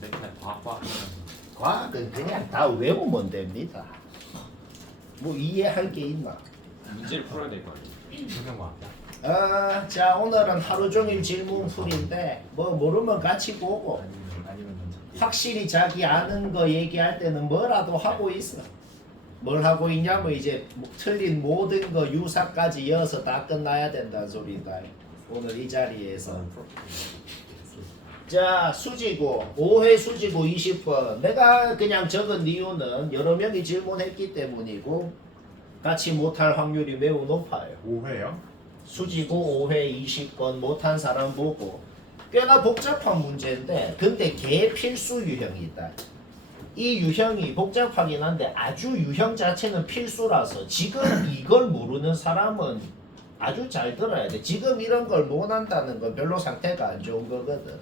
맨날 과학 과학은 그냥 다 외우면 됩니다. 뭐 이해할 게 있나? 문제를 풀어야 될 거 아니에요. 설명과 자 오늘은 하루 종일 질문풀인데 뭐 모르면 같이 보고 아니면 확실히 자기 아는 거 얘기할 때는 뭐라도 하고 있어. 뭘 하고 있냐면 이제 틀린 모든 거 유사까지 이어서 다 끝나야 된다는 소리다. 오늘 이 자리에서. 자 수지고 5회 수지고 20번 내가 그냥 적은 이유는 여러 명이 질문했기 때문이고 같이 못할 확률이 매우 높아요. 5회요? 수지고 5회 20번 못한 사람 보고 꽤나 복잡한 문제인데 근데 개필수 유형이다. 이 유형이 복잡하긴 한데 아주 유형 자체는 필수라서 지금 이걸 모르는 사람은 아주 잘 들어야 돼. 지금 이런 걸 못한다는 건 별로 상태가 안 좋은 거거든.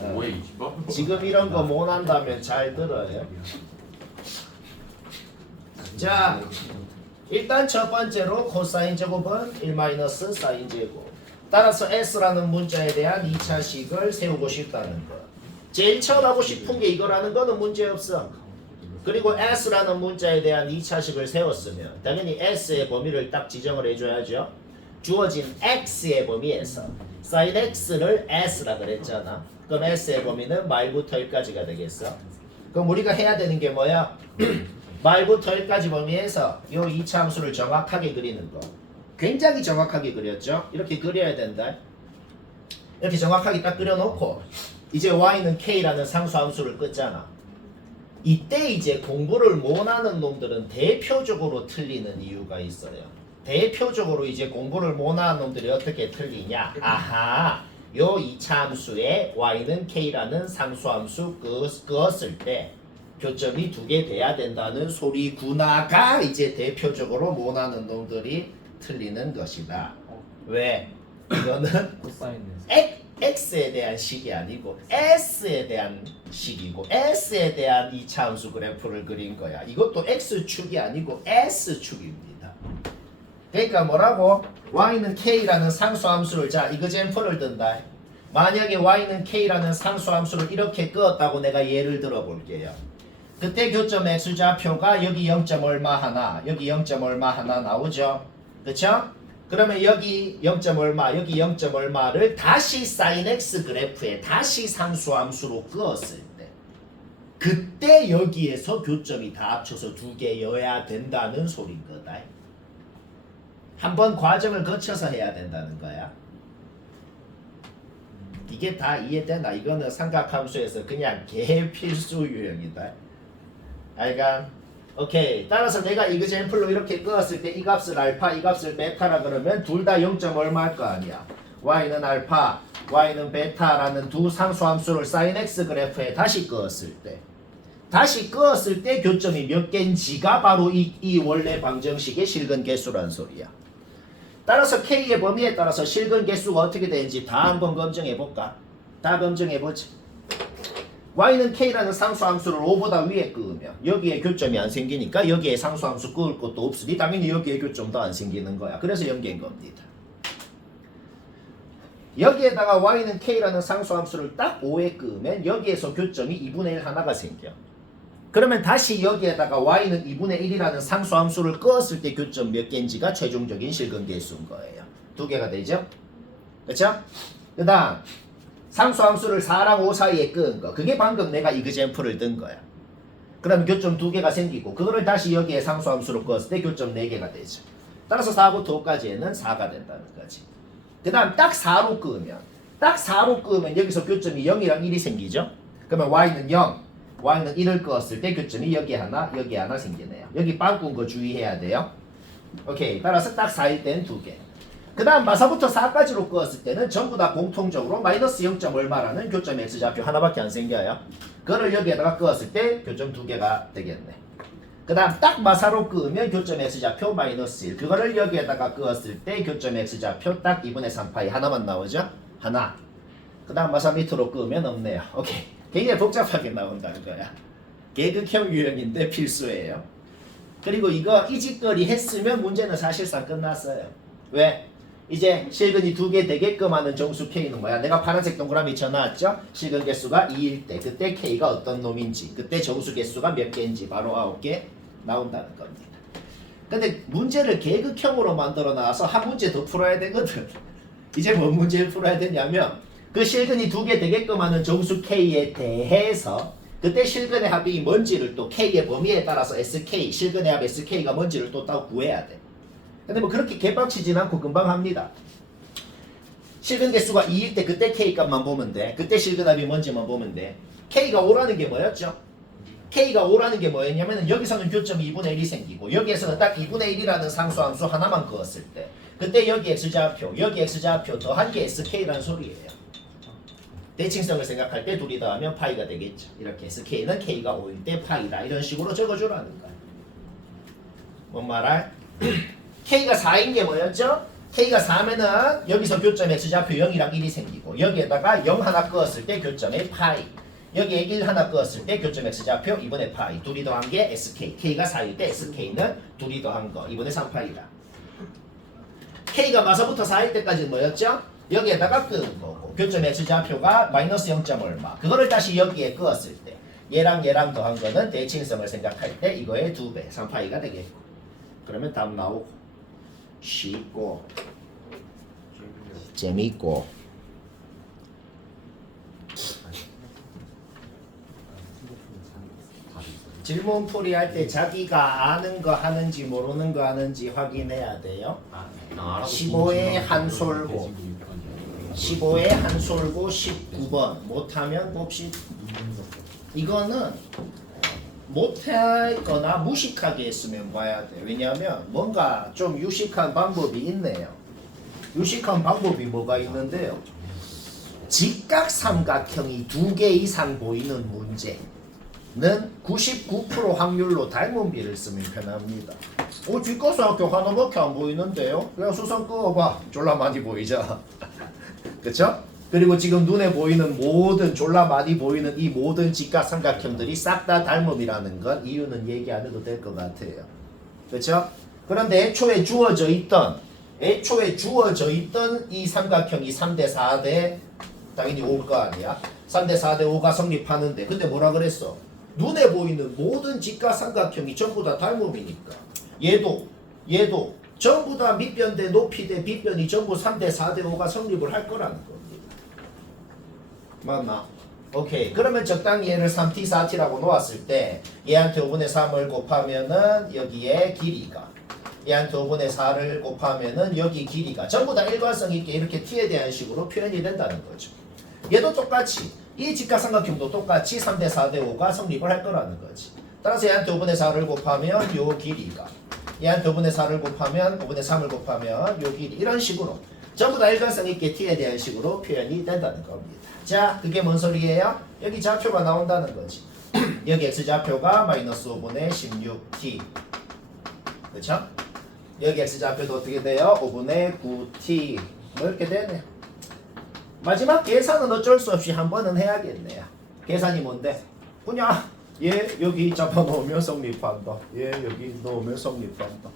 5회 20번? 지금 이런 거 못한다면 잘 들어요. 자 일단 첫 번째로 코사인 제곱은 1 사인 제곱. 따라서 S라는 문자에 대한 2차식을 세우고 싶다는 거. 제일 처음 하고 싶은 게 이거라는 거는 문제없어. 그리고 S라는 문자에 대한 2차식을 세웠으면 당연히 S의 범위를 딱 지정을 해줘야죠. 주어진 X의 범위에서 sin X를 S라 그랬잖아. 그럼 S의 범위는 말부터 1까지가 되겠어. 그럼 우리가 해야 되는 게 뭐야? 말부터 1까지 범위에서 이 2차 함수를 정확하게 그리는 거. 굉장히 정확하게 그렸죠? 이렇게 그려야 된다. 이렇게 정확하게 딱 그려놓고 이제 y는 k라는 상수함수를 끄잖아. 이때 이제 공부를 못하는 놈들은 대표적으로 틀리는 이유가 있어요. 대표적으로 이제 공부를 못하는 놈들이 어떻게 틀리냐? 아하, 요 2차 함수에 y는 k라는 상수함수 끄었을 때 교점이 2개 돼야 된다는 소리구나가 이제 대표적으로 못하는 놈들이 틀리는 것이다. 왜? 이거는 코사인에서 X에 대한 식이 아니고 S에 대한 식이고 S에 대한 2차 함수 그래프를 그린 거야. 이것도 X축이 아니고 S축입니다. 그러니까 뭐라고? Y는 K라는 상수함수를 자 이그젠플을 든다. 만약에 Y는 K라는 상수함수를 이렇게 끄었다고 내가 예를 들어 볼게요. 그때 교점 X좌표가 여기 0. 얼마 하나 여기 0. 얼마 하나 나오죠. 그쵸? 그러면 여기 0. 얼마 여기 0. 얼마를 다시 sin x 그래프에 다시 상수함수로 끄었을 때 그때 여기에서 교점이 다 합쳐서 2개여야 된다는 소린 거다. 한번 과정을 거쳐서 해야 된다는 거야. 이게 다 이해되나? 이거는 삼각함수에서 그냥 개필수 유형이다. 알간? 오케이. 따라서 내가 이그젠플로 이렇게 끄었을 때 이 값을 알파, 이 값을 베타라 그러면 둘 다 0. 얼마일 거 아니야. y는 알파, y는 베타라는 두 상수함수를 sin x 그래프에 다시 끄었을 때 다시 끄었을 때 교점이 몇 개인지가 바로 이 원래 방정식의 실근 개수란 소리야. 따라서 k의 범위에 따라서 실근 개수가 어떻게 되는지 다 한번 검증해 볼까? 다 검증해 보자. y는 k라는 상수함수를 5보다 위에 끄으면 여기에 교점이 안 생기니까 여기에 상수함수 끄을 것도 없으니 당연히 여기에 교점도 안 생기는 거야. 그래서 연계인 겁니다. 여기에다가 y는 k라는 상수함수를 딱 5에 끄으면 여기에서 교점이 2분의 1 하나가 생겨. 그러면 다시 여기에다가 y는 2분의 1이라는 상수함수를 끄었을 때 교점 몇 개인지가 최종적인 실근계수인 거예요. 2개가 되죠? 그렇죠? 그 다음 상수함수를 4랑 5 사이에 끄은 거. 그게 방금 내가 이그젠플을 든 거야. 그럼 교점 2개가 생기고 그거를 다시 여기에 상수함수로 끄었을 때 교점 4개가 되죠. 따라서 4부터 5까지에는 4가 된다는 거지. 그 다음 딱 4로 끄으면 여기서 교점이 0이랑 1이 생기죠. 그러면 y는 0, y는 1을 끄었을 때 교점이 여기 하나 생기네요. 여기 빵꾼 거 주의해야 돼요. 오케이. 따라서 딱 4일 땐 2개. 그 다음 마사부터 4까지로 끄었을 때는 전부 다 공통적으로 마이너스 0. 얼마라는 교점 x좌표 하나밖에 안 생겨요. 그거를 여기에다가 끄었을 때 교점 2개가 되겠네. 그 다음 딱 마사로 끄으면 교점 x좌표 마이너스 1. 그거를 여기에다가 끄었을 때 교점 x좌표 딱 2분의 3파이 하나만 나오죠? 하나. 그 다음 마사 밑으로 끄으면 없네요. 오케이. 굉장히 복잡하게 나온다는 거야. 계급형 유형인데 필수예요. 그리고 이거 이 짓거리 했으면 문제는 사실상 끝났어요. 왜? 이제 실근이 두 개 되게끔 하는 정수 K는 뭐야? 내가 파란색 동그라미 쳐놨죠? 실근 개수가 2일 때 그때 K가 어떤 놈인지 그때 정수 개수가 몇 개인지 바로 9개 나온다는 겁니다. 근데 문제를 계급형으로 만들어 놔서 한 문제 더 풀어야 되거든. 이제 뭔 문제를 풀어야 되냐면 그 실근이 두 개 되게끔 하는 정수 K에 대해서 그때 실근의 합이 뭔지를 또 K의 범위에 따라서 SK, 실근의 합 SK가 뭔지를 또 따로 구해야 돼. 근데 뭐 그렇게 개빡치진 않고 금방 합니다. 실근 개수가 2일 때 그때 K 값만 보면 돼. 그때 실근 합이 뭔지만 보면 돼. K가 5라는 게 뭐였죠? K가 5라는 게 뭐였냐면 여기서는 교점이 2분의 1이 생기고 여기에서는 딱 2분의 1이라는 상수함수 하나만 그었을 때 그때 여기 X좌표, 여기 X좌표 더한 게 SK라는 소리예요. 대칭성을 생각할 때 둘이 더하면 파이가 되겠죠. 이렇게 해서 K는 K가 5일 때 파이다. 이런 식으로 적어주라는 거야. 뭔 말할? K가 4인 게 뭐였죠? K가 4면은 여기서 교점 X좌표 0이랑 1이 생기고 여기에다가 0 하나 끄었을 때 교점의 파이 여기에 1 하나 끄었을 때 교점 X좌표 2분의 파이 둘이 더한 게 SK K가 4일 때 SK는 둘이 더한 거 2분의 3파이다. K가 마서부터 4일 때까지는 뭐였죠? 여기에다가 끄는 거고 교점 X좌표가 마이너스 0. 얼마 그거를 다시 여기에 끄었을 때 얘랑 얘랑 더한 거는 대칭성을 생각할 때 이거의 2배 3파이가 되겠고 그러면 답 나오고 쉽고 재미있고 질문풀이 할 때 자기가 아는 거 하는지 모르는 거 하는지 확인해야 돼요. 15에 한 솔고 15에 한 솔고 19번 못하면 봅시다. 이거는 못하거나 무식하게 했으면 봐야 돼. 왜냐하면 뭔가 좀 유식한 방법이 있네요. 유식한 방법이 뭐가 있는데요. 직각삼각형이 2개 이상 보이는 문제는 99% 확률로 닮은비를 쓰면 편합니다. 직각삼각형 하나밖에 안 보이는데요. 그냥 수선 끄어봐. 졸라 많이 보이죠. 그쵸? 그리고 지금 눈에 보이는 모든 졸라 많이 보이는 이 모든 직각삼각형들이 싹 다 닮음이라는 건 이유는 얘기 안 해도 될 것 같아요. 그렇죠? 그런데 애초에 주어져 있던 이 삼각형이 3대 4대 당연히 5일 거 아니야? 3대 4대 5가 성립하는데 근데 뭐라 그랬어? 눈에 보이는 모든 직각삼각형이 전부 다 닮음이니까 얘도 전부 다 밑변 대 높이 대 빗변이 전부 3대 4대 5가 성립을 할 거라는 겁니다. 맞나? 오케이. 그러면 적당히 얘를 3t, 4t라고 놓았을 때 얘한테 5분의 3을 곱하면은 여기에 길이가 얘한테 5분의 4를 곱하면은 여기 길이가 전부 다 일관성 있게 이렇게 t에 대한 식으로 표현이 된다는 거죠. 얘도 똑같이 이 직각삼각형도 똑같이 3대 4대 5가 성립을 할 거라는 거지. 따라서 얘한테 5분의 4를 곱하면 요 길이가 얘한테 5분의 4를 곱하면 5분의 3을 곱하면 요 길이 이런 식으로 전부 다 일관성 있게 t에 대한 식으로 표현이 된다는 겁니다. 자, 그게 뭔 소리예요? 여기 좌표가 나온다는 거지. 여기 x좌표가 마이너스 5분의 16t. 그렇죠? 여기 x좌표도 어떻게 돼요? 5분의 9t. 뭐 이렇게 되네요. 마지막 계산은 어쩔 수 없이 한 번은 해야겠네요. 계산이 뭔데? 그냥 얘 여기 잡아놓으면 성립한다. 얘 여기 넣으면 성립한다.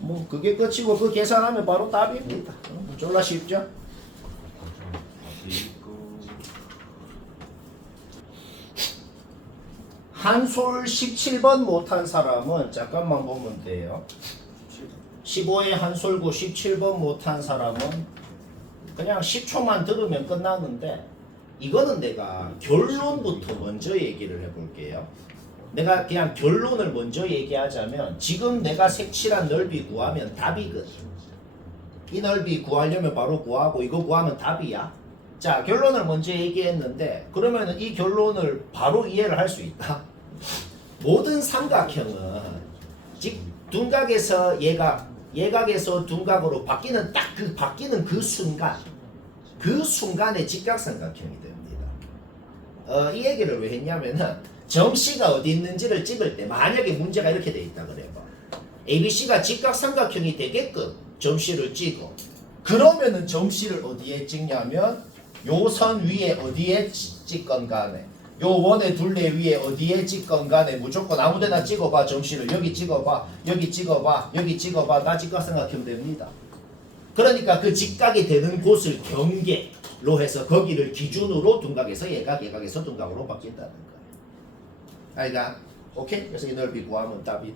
뭐 그게 끝이고 그 계산하면 바로 답입니다. 졸라 쉽죠? 한솔 17번 못한 사람은 잠깐만 보면 돼요. 15에 한솔고 17번 못한 사람은 그냥 10초만 들으면 끝나는데 이거는 내가 결론부터 먼저 얘기를 해볼게요. 내가 그냥 결론을 먼저 얘기하자면 지금 내가 색칠한 넓이 구하면 답이거든. 이 넓이 구하려면 바로 구하고 이거 구하면 답이야. 자, 결론을 먼저 얘기했는데 그러면 이 결론을 바로 이해를 할 수 있다. 모든 삼각형은 즉 둔각에서 예각에서 둔각으로 바뀌는 딱 그 바뀌는 그 순간에 직각삼각형이 됩니다. 이 얘기를 왜 했냐면은 점C가 어디 있는지를 찍을 때 만약에 문제가 이렇게 돼 있다 그래봐. ABC가 직각삼각형이 되게끔 점C를 찍어. 그러면은 점C를 어디에 찍냐면 요 선 위에 어디에 찍건 간에 요 원의 둘레 위에 어디에 찍건 간에 무조건 아무데나 찍어봐. 점C를 여기 찍어봐, 여기 찍어봐, 여기 찍어봐. 다 직각삼각형 됩니다. 그러니까 그 직각이 되는 곳을 경계로 해서 거기를 기준으로 둔각에서 예각, 예각에서 둔각으로 바뀐다는 거예요. 알가? 오케이? 그래서 이 넓이 구하면 답이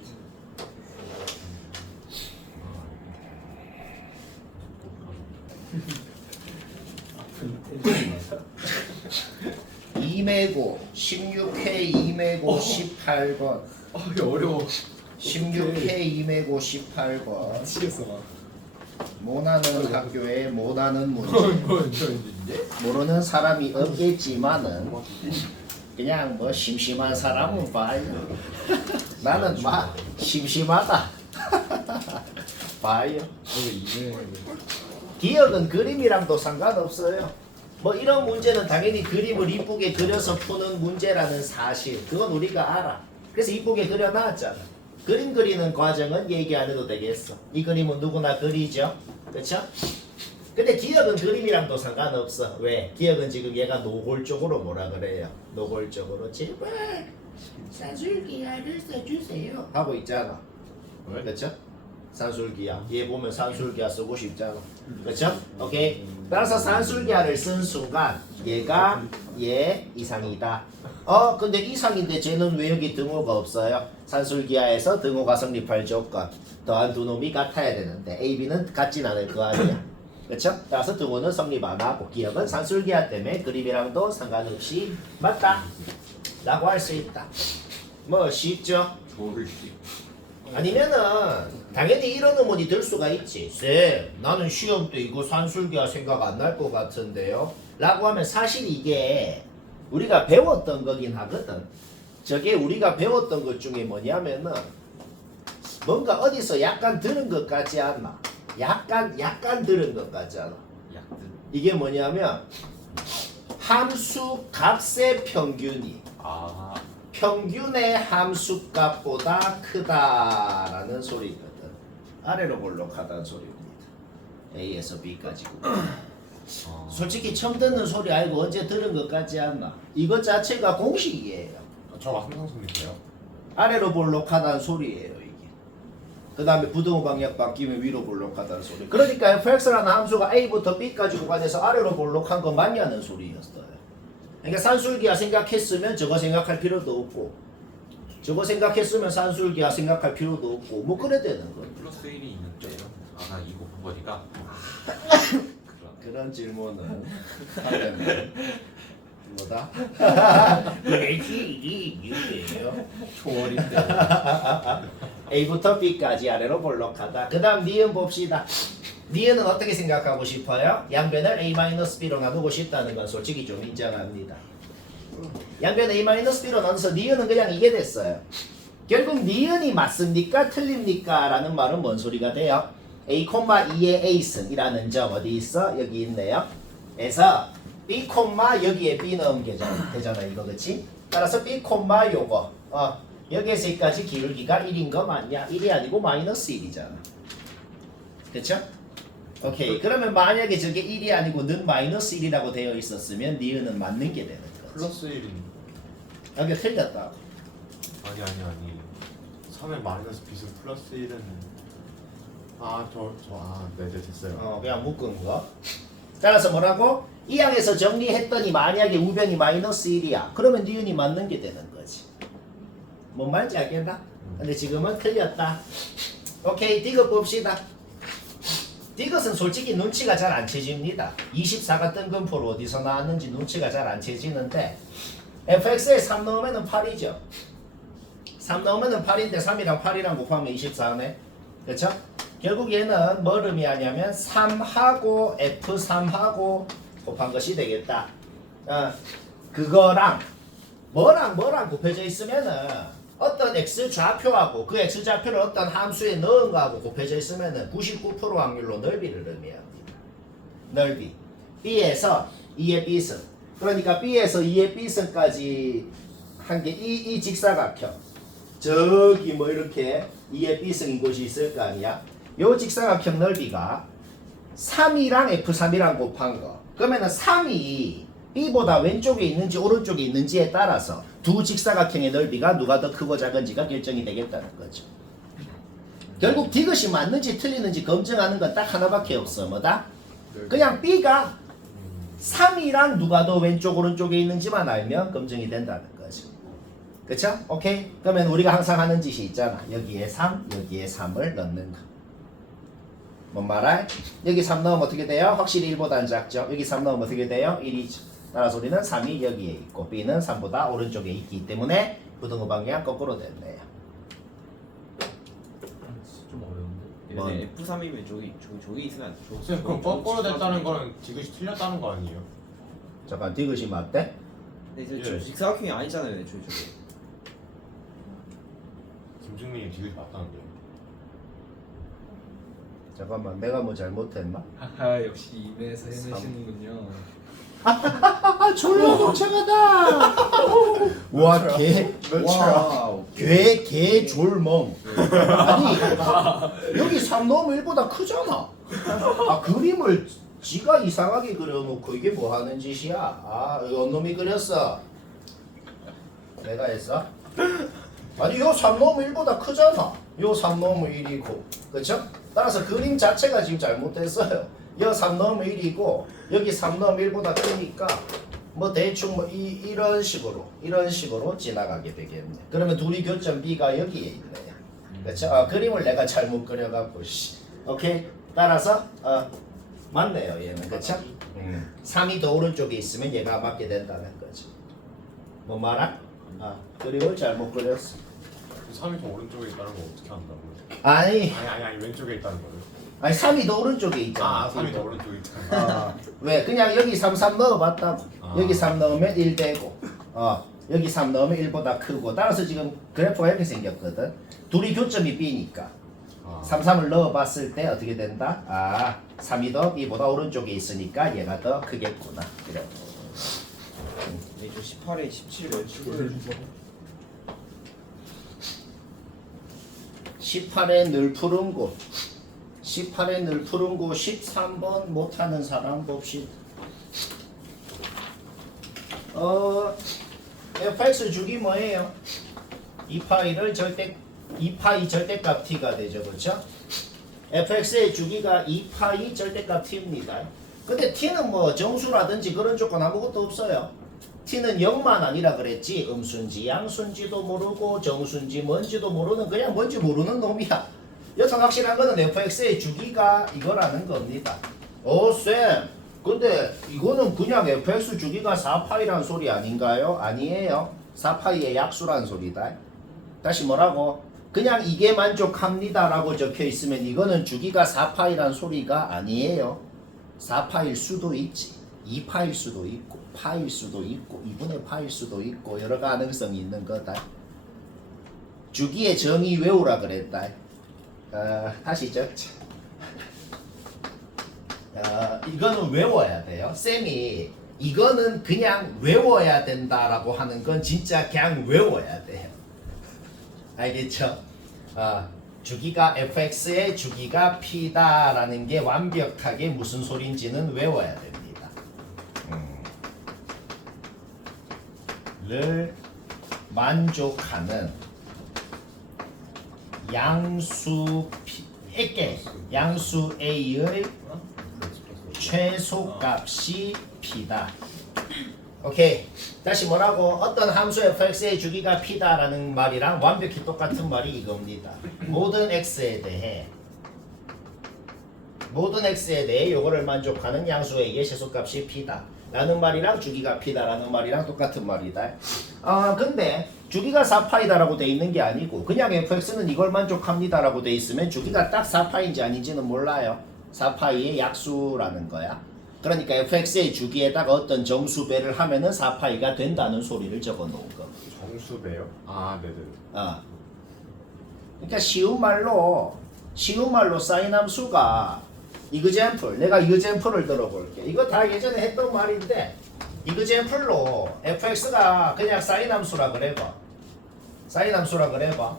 2매고 16K 2매고 18번 이게 어려워. 16K 2매고 18번 미치겠어 막. 모나는 학교에 모나는 문제 이제? 모르는 사람이 없겠지만은 그냥 뭐 심심한 사람은 봐요. 나는 막 심심하다. 봐요. 이게 기억은 그림이랑도 상관없어요. 뭐 이런 문제는 당연히 그림을 이쁘게 그려서 푸는 문제라는 사실 그건 우리가 알아. 그래서 이쁘게 그려놨잖아. 그림 그리는 과정은 얘기 안 해도 되겠어. 이 그림은 누구나 그리죠. 그쵸? 근데 기억은 그림이랑도 상관없어. 왜? 기억은 지금 얘가 노골적으로 뭐라 그래요? 노골적으로 제발 산술기하를 써주세요 하고 있잖아. 그렇죠? 산술기하. 얘 보면 산술기하 쓰고 싶잖아. 그렇죠? 오케이. 따라서 산술기하를 쓴 순간 얘가 얘 이상이다. 근데 이상인데 쟤는 왜 여기 등호가 없어요? 산술기하에서 등호가 성립할 조건 더한 두 놈이 같아야 되는데 A, B는 같진 않을 거 아니야. 그렇죠? 따라서 등호는 성립 안 하고 기억은 산술기하 때문에 그림이랑도 상관없이 맞다 라고 할 수 있다. 뭐 쉽죠? 돌씨. 아니면은 당연히 이런 의문이 들 수가 있지. 쌤, 나는 시험 때 이거 산술기하 생각 안 날 것 같은데요? 라고 하면 사실 이게 우리가 배웠던 거긴 하거든. 저게 우리가 배웠던 것 중에 뭐냐면은 뭔가 어디서 약간 들은 것 같지 않나? 약간 들은 것 같지 않아? 약든. 이게 뭐냐면 함수 값의 평균이 아. 평균의 함수값보다 크다라는 소리거든. 아래로 볼록하다는 소리입니다. A에서 B까지고. 솔직히 처음 듣는 소리 알고 언제 들은 것 같지 않나? 이것 자체가 공식이에요. 저가 항상 성립해요. 아래로 볼록하다는 소리예요 이게. 그 다음에 부등호 방향 바뀌면 위로 볼록하다는 소리. 그러니까 fx라는 함수가 A부터 B까지 구간에서 아래로 볼록한 거 맞냐는 소리였어요. 그러니까 산술기하 생각했으면 저거 생각할 필요도 없고 저거 생각했으면 산술기하 생각할 필요도 없고 뭐 그래 되는 거예요. 플러스 1이 있는데요. 나 이거 본 거니까. 그런 질문은 하면 뭐다? 왜지 이게 이유예요? 초월인데. A부터 B까지 아래로 볼록하다. 그 다음 니은 봅시다. 니은은 어떻게 생각하고 싶어요? 양변을 A-B로 나누고 싶다는 건 솔직히 좀 인정합니다. 양변 A-B로 나눠서 니은은 그냥 이게 됐어요. 결국 니은이 맞습니까? 틀립니까? 라는 말은 뭔 소리가 돼요? A,2의 A승이라는 점 어디 있어? 여기 있네요. 그래서 B, 여기에 B 넣으면 되잖아 이거 그치? 따라서 B, 요거 여기에서 여기까지 기울기가 1인 거 맞냐? 1이 아니고 마이너스 1이잖아. 그쵸? 오케이. 그러면 만약에 저게 1이 아니고 는 마이너스 1이라고 되어 있었으면 니은은 맞는 게 되는 거지. 플러스 1인. 여기 틀렸다. 아니 3의 마이너스 B승 플러스 1은 네네 됐어요. 그냥 묶은 거. 따라서 뭐라고? 이 항에서 정리했더니 만약에 우변이 마이너스 1이야. 그러면 니은이 맞는 게 되는 거지. 뭔 말인지 알겠나? 근데 지금은 틀렸다. 오케이. 디귿 봅시다. 디귿은 솔직히 눈치가 잘 안 채집니다. 24가 뜬금포로 어디서 나왔는지 눈치가 잘 안 채지는데 fx에 3 넣으면 8이죠. 3 넣으면 8인데 3이랑 8이랑 곱하면 24네. 그렇죠? 결국 얘는 뭘 의미하냐면 3하고 F3하고 곱한 것이 되겠다. 그거랑 뭐랑 곱해져 있으면은 어떤 x 좌표하고 그 x 좌표를 어떤 함수에 넣은 거하고 곱해져 있으면은 99% 확률로 넓이를 의미합니다. 넓이. B에서 2의 B승. 그러니까 B에서 2의 B승까지 한 게 이 직사각형. 저기 뭐 이렇게 2의 B승인 곳이 있을 거 아니야? 요 직사각형 넓이가 3이랑 F3이랑 곱한 거. 그러면은 3이 B보다 왼쪽에 있는지 오른쪽에 있는지에 따라서 두 직사각형의 넓이가 누가 더 크고 작은지가 결정이 되겠다는 거죠. 결국 디귿이 맞는지 틀리는지 검증하는 건 딱 하나밖에 없어. 뭐다? 그냥 B가 3이랑 누가 더 왼쪽 오른쪽에 있는지만 알면 검증이 된다는 거죠. 그쵸? 오케이? 그러면 우리가 항상 하는 짓이 있잖아. 여기에 3, 여기에 3을 넣는 거. 뭔 말할? 여기 3 넣으면 어떻게 돼요? 확실히 1보다 작죠? 여기 3 넣으면 어떻게 돼요? 1이죠. 따라서 우리는 3이 여기에 있고 B는 3보다 오른쪽에 있기 때문에 부등호 방향 거꾸로 됐네요. 좀 어려운데. 뭔? 근데 F3이면 저기 있으면 안 돼. 선생님 그럼 거꾸로 됐다는 거는 디귿이 틀렸다는 거 아니에요? 잠깐 디귿이 맞대? 근데 예. 저 직사각형이 아니잖아요, 저기. 김증민이 디귿이 맞다는데. 잠깐만 내가 뭐 잘못했나? 하하 역시 이메에서 해내시는군요. 아 졸라 복잡하다. 와개 와우. 개 졸멍. 아니 여기 3 넣으면 1보다 크잖아. 아 그림을 지가 이상하게 그려놓고 이게 뭐 하는 짓이야? 아 이거 놈이 그렸어. 내가 했어? 아니 요 3 넣으면 1보다 크잖아. 요 3 넣으면 1이고 그쵸? 따라서 그림 자체가 지금 잘못됐어요. 요 3 넣으면 1이고 여기 3 넣으면 1보다 크니까 뭐 대충 뭐 이런 식으로 지나가게 되겠네. 그러면 둘이 교점 B가 여기에 있네. 그쵸? 아, 그림을 내가 잘못 그려갖고 오케이? 따라서 맞네요 얘는. 그쵸? 3이 더 오른쪽에 있으면 얘가 맞게 된다는 거죠. 뭐 말아? 아 그림을 잘못 그렸어. 3이 더 오른쪽에 있다는 거 어떻게 한다고요? 아니 아니 왼쪽에 있다는 거예요? 아니 3이 더 오른쪽에 있잖아. 아 3이 더 오른쪽에 있다는 왜? 그냥 여기 3 넣어봤다고. 여기 3 넣으면 1 되고 여기 3 넣으면 1보다 크고. 따라서 지금 그래프가 이렇게 생겼거든. 둘이 교점이 B니까 아. 3, 3을 넣어봤을 때 어떻게 된다? 아 3이 더 B보다 오른쪽에 있으니까 얘가 더 크겠구나. 그래. 네, 저 18에 17 왼쪽을 18에 늘 푸른 곳 18에 늘 푸른 곳 13번 못하는 사람 봅시다. fx 주기 뭐예요? 2파이를 2파이 절대값 t가 되죠. 그렇죠? fx의 주기가 2파이 절대값 t입니다. 근데 t는 뭐 정수라든지 그런 조건 아무것도 없어요. t는 0만 아니라 그랬지. 음수인지 양수인지도 모르고 정수인지 뭔지도 모르는 그냥 뭔지 모르는 놈이야. 여튼 확실한 거는 fx의 주기가 이거라는 겁니다. 쌤 근데 이거는 그냥 fx 주기가 4파이란 소리 아닌가요? 아니에요. 4파이의 약수란 소리다. 다시 뭐라고? 그냥 이게 만족합니다 라고 적혀 있으면 이거는 주기가 4파이란 소리가 아니에요. 4파일 수도 있지. 2파일 수도 있고 파일 수도 있고 2분의 파일 수도 있고 여러 가능성이 있는 거다. 주기의 정의 외우라 그랬다. 다시 적자. 이거는 외워야 돼요. 쌤이 이거는 그냥 외워야 된다라고 하는 건 진짜 그냥 외워야 돼요. 알겠죠? 주기가 fx의 주기가 p다라는 게 완벽하게 무슨 소린지는 외워야 됩니다. 를 만족하는 양수 양수 a의 최소값이 p다. 오케이. 다시 뭐라고? 어떤 함수 fx의 주기가 p다라는 말이랑 완벽히 똑같은 말이 이겁니다. 모든 x에 대해 요거를 만족하는 양수 a의 최소값이 p다 라는 말이랑 주기가 p다라는 말이랑 똑같은 말이다. 근데 주기가 4파이다라고 돼 있는 게 아니고 그냥 fx는 이걸 만족합니다라고 돼 있으면 주기가 딱 4파인지 아닌지는 몰라요. 4파이의 약수라는 거야. 그러니까 fx의 주기에다가 어떤 정수배를 하면은 4파이가 된다는 소리를 적어 놓은 거. 정수배요? 아 네네. 그러니까 쉬운 말로 사인 함수가 이그젠플, 내가 이그젠플을 들어볼게. 이거 다 예전에 했던 말인데 이그젠플로 fx가 그냥 사인 함수라 그래봐. 사인 함수라 그래봐.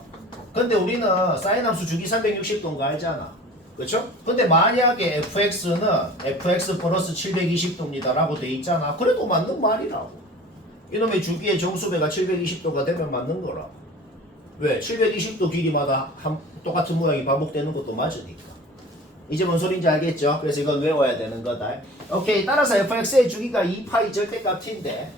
근데 우리는 사인 함수 주기 360도인 알잖아. 그렇죠? 근데 만약에 fx는 fx 플러스 720도입니다 라고 돼 있잖아. 그래도 맞는 말이라고. 이놈의 주기의 정수배가 720도가 되면 맞는 거라고. 왜? 720도 길이마다 똑같은 모양이 반복되는 것도 맞으니까. 이제 뭔 소린지 알겠죠? 그래서 이건 외워야 되는 거다. 오케이. 따라서 fx의 주기가 2파이 절대값 t인데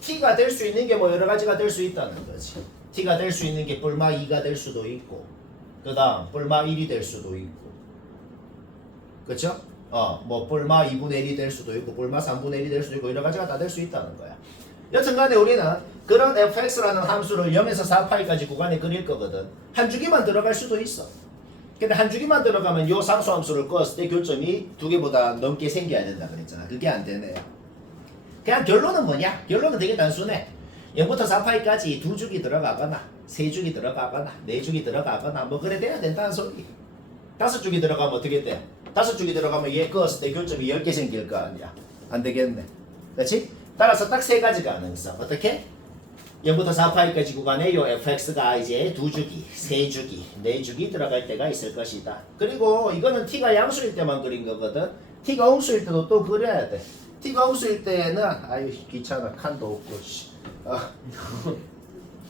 t가 될 수 있는 게 뭐 여러 가지가 될 수 있다는 거지. t가 될 수 있는 게 뿔마 2가 될 수도 있고, 그 다음 뿔마 1이 될 수도 있고, 그쵸? 뭐 뿔마 2분의 1이 될 수도 있고, 뿔마 3분의 1이 될 수도 있고, 여러 가지가 다 될 수 있다는 거야. 여튼간에 우리는 그런 fx라는 함수를 0에서 4파이까지 구간에 그릴 거거든. 한 주기만 들어갈 수도 있어. 근데 한 주기만 들어가면 요 상수함수를 껐을 때 교점이 두 개보다 넘게 생겨야 된다 그랬잖아. 그게 안 되네요. 그냥 결론은 뭐냐? 결론은 되게 단순해. 0부터 4파이까지 두 주기 들어가거나 세 주기 들어가거나 네 주기 들어가거나 뭐 그래 돼야 된다는 소리. 다섯 주기 들어가면 어떻게 돼? 다섯 주기 들어가면 얘 껐을 때 교점이 10개 생길 거 아니야. 안 되겠네. 그렇지? 따라서 딱 세 가지 가능성. 어떻게? 0부터 4파이까지 구간에 요 fx가 이제 두 주기, 세 주기, 네 주기 들어갈 때가 있을 것이다. 그리고 이거는 t가 양수일 때만 그린 거거든. t가 음수일 때도 또 그려야 돼. t가 음수일 때는 아유 귀찮아 칸도 없고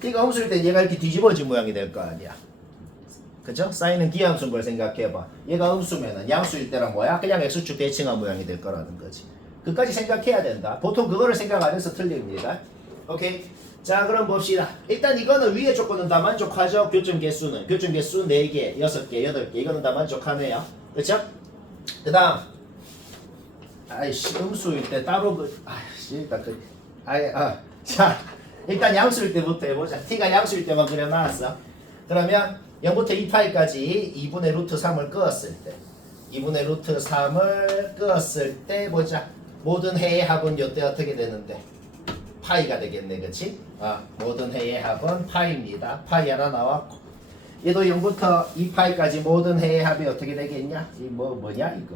t가 음수일 때 얘가 이렇게 뒤집어진 모양이 될 거 아니야. 그죠? 사인은 기함수인 걸 생각해봐. 얘가 음수면은 양수일 때랑 뭐야? 그냥 x축 대칭한 모양이 될 거라는 거지. 그까지 생각해야 된다. 보통 그거를 생각 안 해서 틀립니다. 오케이. 자 그럼 봅시다. 일단 이거는 위의 조건은 다 만족하죠. 교점 개수는 교점 개수 4개, 6개, 8개 이거는 다 만족하네요. 그렇죠? 그 다음 아이씨 음수일 때 따로 아이씨 일단 자 일단 양수일 때부터 해보자. t가 양수일 때만 그려놨어. 그러면 0부터 2파이까지 2분의 루트 3을 끄었을 때 2분의 루트 3을 끄었을 때 보자. 모든 해의 합은 이때 어떻게 되는데? 파이가 되겠네, 그치? 모든 해의 합은 파이입니다. 파이 하나 나왔고 얘도 0부터 2파이까지 모든 해의 합이 어떻게 되겠냐? 이 뭐냐 이거?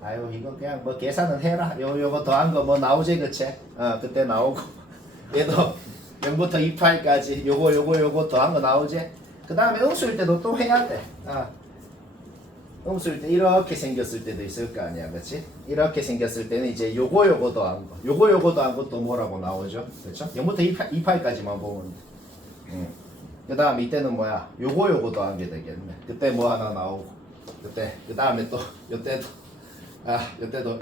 아유 이거 그냥 뭐 계산은 해라. 요거 더한 거 뭐 나오지 그치? 그때 나오고 얘도 0부터 2파이까지 요거 더한 거 나오지? 그 다음에 음수일 때도 또 해야 돼. 음수일 때 이렇게 생겼을 때도 있을 거 아니야, 그렇지? 이렇게 생겼을 때는 이제 요거 더한 거, 요거 더한 것도 뭐라고 나오죠, 그렇죠? 0부터 2파이까지만 보면 돼. 그 다음 이때는 뭐야? 요거 더한 게 되겠네. 그때 뭐 하나 나오고, 그때 그 다음에 또 요때도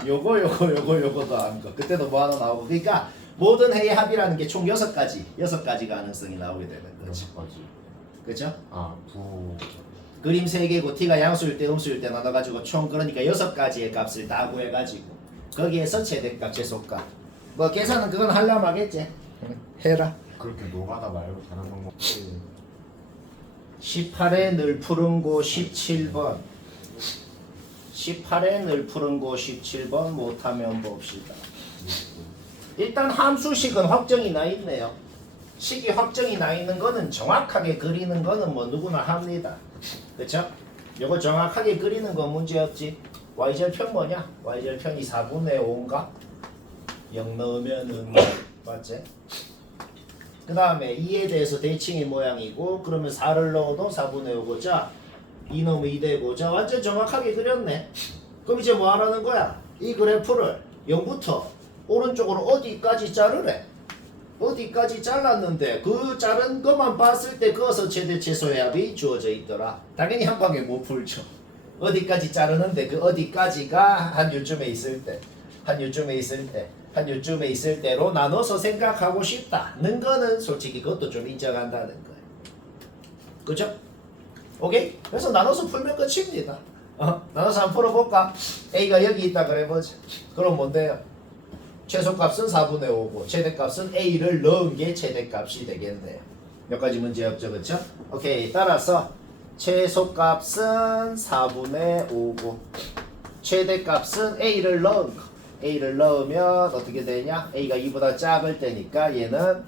요거 더한 거, 그때도 뭐 하나 나오고. 그러니까 모든 해의 합이라는 게 총 6가지 가능성이 나오게 되는 거지. 6가지. 그렇죠? 그림 3개고 t가 양수일 때 음수일 때 나눠가지고 총 그러니까 6가지의 값을 다 구해가지고 거기에서 최대값 최소값 뭐 계산은 그건 하려면 하겠지. 해라. 그렇게 노가다 말고 다른 방법. 18에 늘 푸른 고 17번 18에 늘 푸른 고 17번 못하면 봅시다. 일단 함수식은 확정이 나 있네요. 식이 확정이 나 있는 거는 정확하게 그리는 거는 뭐 누구나 합니다. 그쵸? 요거 정확하게 그리는 건 문제없지. y절편 뭐냐? y절편이 4분의 5인가? 0 넣으면은 맞지? 그 다음에 2에 대해서 대칭의 모양이고 그러면 4를 넣어도 4분의 5고 자 2 넣으면 2 되고 자 완전 정확하게 그렸네. 그럼 이제 뭐 하라는 거야? 이 그래프를 0부터 오른쪽으로 어디까지 자르래? 어디까지 잘랐는데 그 자른 것만 봤을 때 그어서 최대 최소의 합이 주어져 있더라. 당연히 한 방에 못 풀죠. 어디까지 자르는데 그 어디까지가 한 요쯤에 있을 때 한 요쯤에 있을 때로 나눠서 생각하고 싶다는 거는 솔직히 그것도 좀 인정한다는 거예요. 그죠? 오케이? 그래서 나눠서 풀면 끝입니다. 나눠서 한번 풀어볼까? A가 여기 있다 그래보자. 그럼 뭔데요? 최소값은 4분의 5고 최대값은 A를 넣은 게 최대값이 되겠네요. 몇 가지 문제 없죠, 그렇죠? 오케이. 따라서 최소값은 4분의 5고 최대값은 A를 넣은 거. A를 넣으면 어떻게 되냐? A가 2보다 작을 때니까 얘는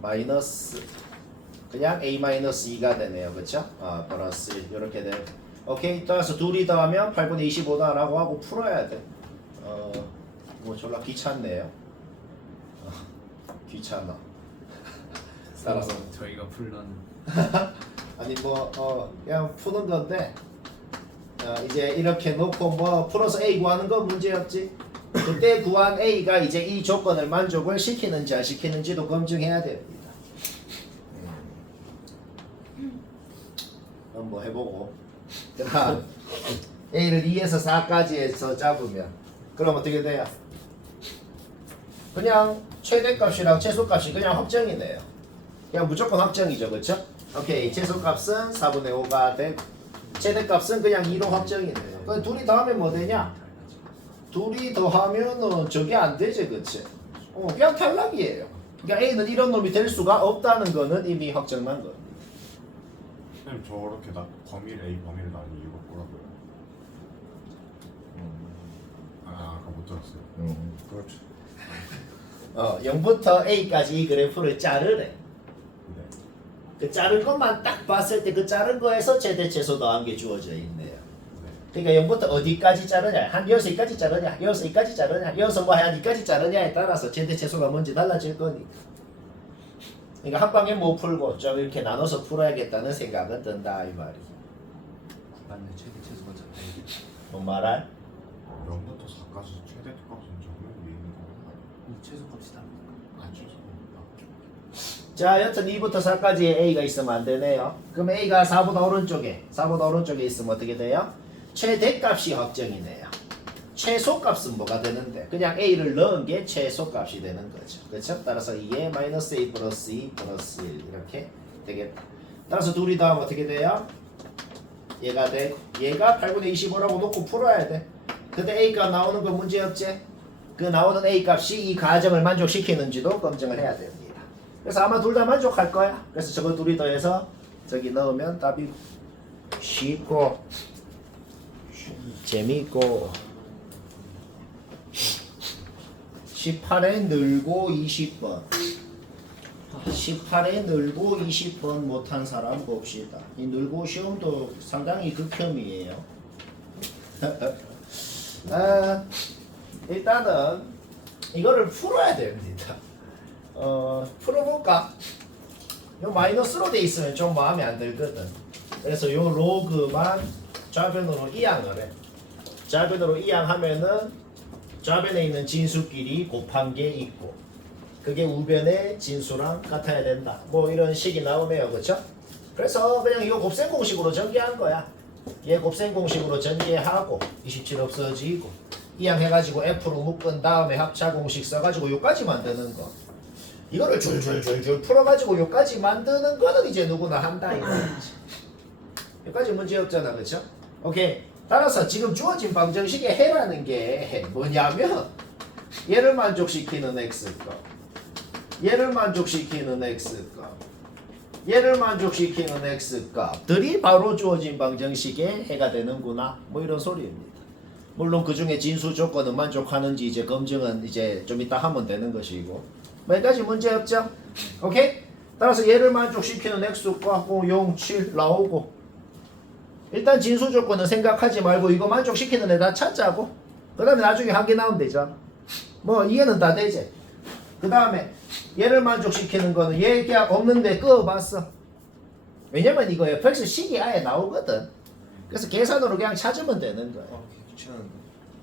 마이너스 그냥 A-2가 되네요, 그렇죠? 플러스 이렇게 되고. 오케이. 따라서 둘이 더하면 8분의 25다라고 하고 풀어야 돼. 뭐 졸라 귀찮네요. 귀찮아. 따라서 저희가 풀던 아니 그냥 푸는 건데 이제 이렇게 놓고 뭐 플러스 A 구하는 건 문제 없지. 그때 구한 A가 이제 이 조건을 만족을 시키는지 안 시키는지도 검증해야 됩니다. 한번 해보고 그다음 A를 2에서 4까지 해서 잡으면 그럼 어떻게 돼요? 그냥 최대값이랑 최소값이 그냥 확정이네요. 그냥 무조건 확정이죠, 그렇죠? 오케이, 최소값은 4분의 5가 되고 최대값은 그냥 2로 확정이네요. 그럼 둘이 더하면 뭐 되냐? 둘이 더하면은 저게 안 되지, 그치? 그냥 탈락이에요. 그러니까 A는 이런 놈이 될 수가 없다는 거는 이미 확정난 겁니다. 선생님 저렇게 범위를 A 범위를 나눈 이유가 뭐라고요? 아까 못 들었어요. 그렇죠. 0부터 A까지 이 그래프를 자르래. 네. 그 자른 것만 딱 봤을 때 그 자른 거에서 최대 최소 더한 게 주어져 있네요. 그러니까 0부터 어디까지 자르냐, 한 여기서 여기까지 자르냐, 여기서 여기까지 자르냐, 여기서 뭐 한 여기까지 자르냐에 따라서 최대 최소가 뭔지 달라질 거니까. 그러니까 한 방에 못 풀고 좀 이렇게 나눠서 풀어야겠다는 생각은 든다 이 말이죠. 맞네. 최대 최소가 작다. 뭔 말할? 0부터 4까지 최대값은 적용 위에 있는 거예요? 최소값이 다르니까. 아 죄송합니다. 자, 여튼 2부터 4까지의 A가 있으면 안 되네요. 그럼 A가 4보다 오른쪽에 있으면 어떻게 돼요? 최대값이 확정이네요. 최소값은 뭐가 되는데? 그냥 A를 넣은 게 최소값이 되는 거죠. 그렇죠? 따라서 2에 마이너스 A 플러스 2 플러스 1 이렇게 되겠다. 따라서 둘이 더하면 어떻게 돼요? 얘가 되고 얘가 8분의 25라고 놓고 풀어야 돼. 근데 A값 나오는 거 문제 없지? 그 나오는 A값이 이 가정을 만족시키는지도 검증을 해야 됩니다. 그래서 아마 둘 다 만족할 거야. 그래서 저거 둘이 더해서 저기 넣으면 답이 쉽고 재미있고 18에 늘고 20번 18에 늘고 20번 못한 사람 봅시다. 이 늘고 시험도 상당히 극혐이에요. 일단은 이거를 풀어야 됩니다. 풀어볼까? 요 마이너스로 돼 있으면 좀 마음에 안 들거든. 그래서 요 로그만 좌변으로 이항을 해. 좌변으로 이항하면은 좌변에 있는 진수끼리 곱한 게 있고 그게 우변의 진수랑 같아야 된다. 뭐 이런 식이 나오네요, 그렇죠? 그래서 그냥 이거 곱셈 공식으로 전개한 거야. 얘 곱셈 공식으로 전개하고 27 없어지고 이항해가지고 F로 묶은 다음에 합차 공식 써가지고 요까지 만드는 거. 이거를 줄줄줄줄 풀어가지고 요까지 만드는 거는 이제 누구나 한다 이거지. 여기까지 문제 없잖아, 그렇죠? 오케이. 따라서 지금 주어진 방정식의 해라는 게 뭐냐면 얘를 만족시키는 x값, 얘를 만족시키는 x값, 얘를 만족시키는 x값들이 바로 주어진 방정식의 해가 되는구나. 뭐 이런 소리입니다. 물론 그 중에 진수 조건은 만족하는지 이제 검증은 이제 좀 이따 하면 되는 것이고. 뭐 여기까지 문제 없죠? 오케이? 따라서 얘를 만족시키는 x값 0, 7 나오고 일단 진수 조건은 생각하지 말고 이거 만족시키는 애 다 찾자고. 그 다음에 나중에 한 개 나오면 되잖아. 뭐 이해는 다 되지. 그 다음에 얘를 만족시키는 거는 얘가 없는데 끄어봤어. 왜냐면 이거 fx 식이 아예 나오거든. 그래서 계산으로 그냥 찾으면 되는 거야. 귀찮은데.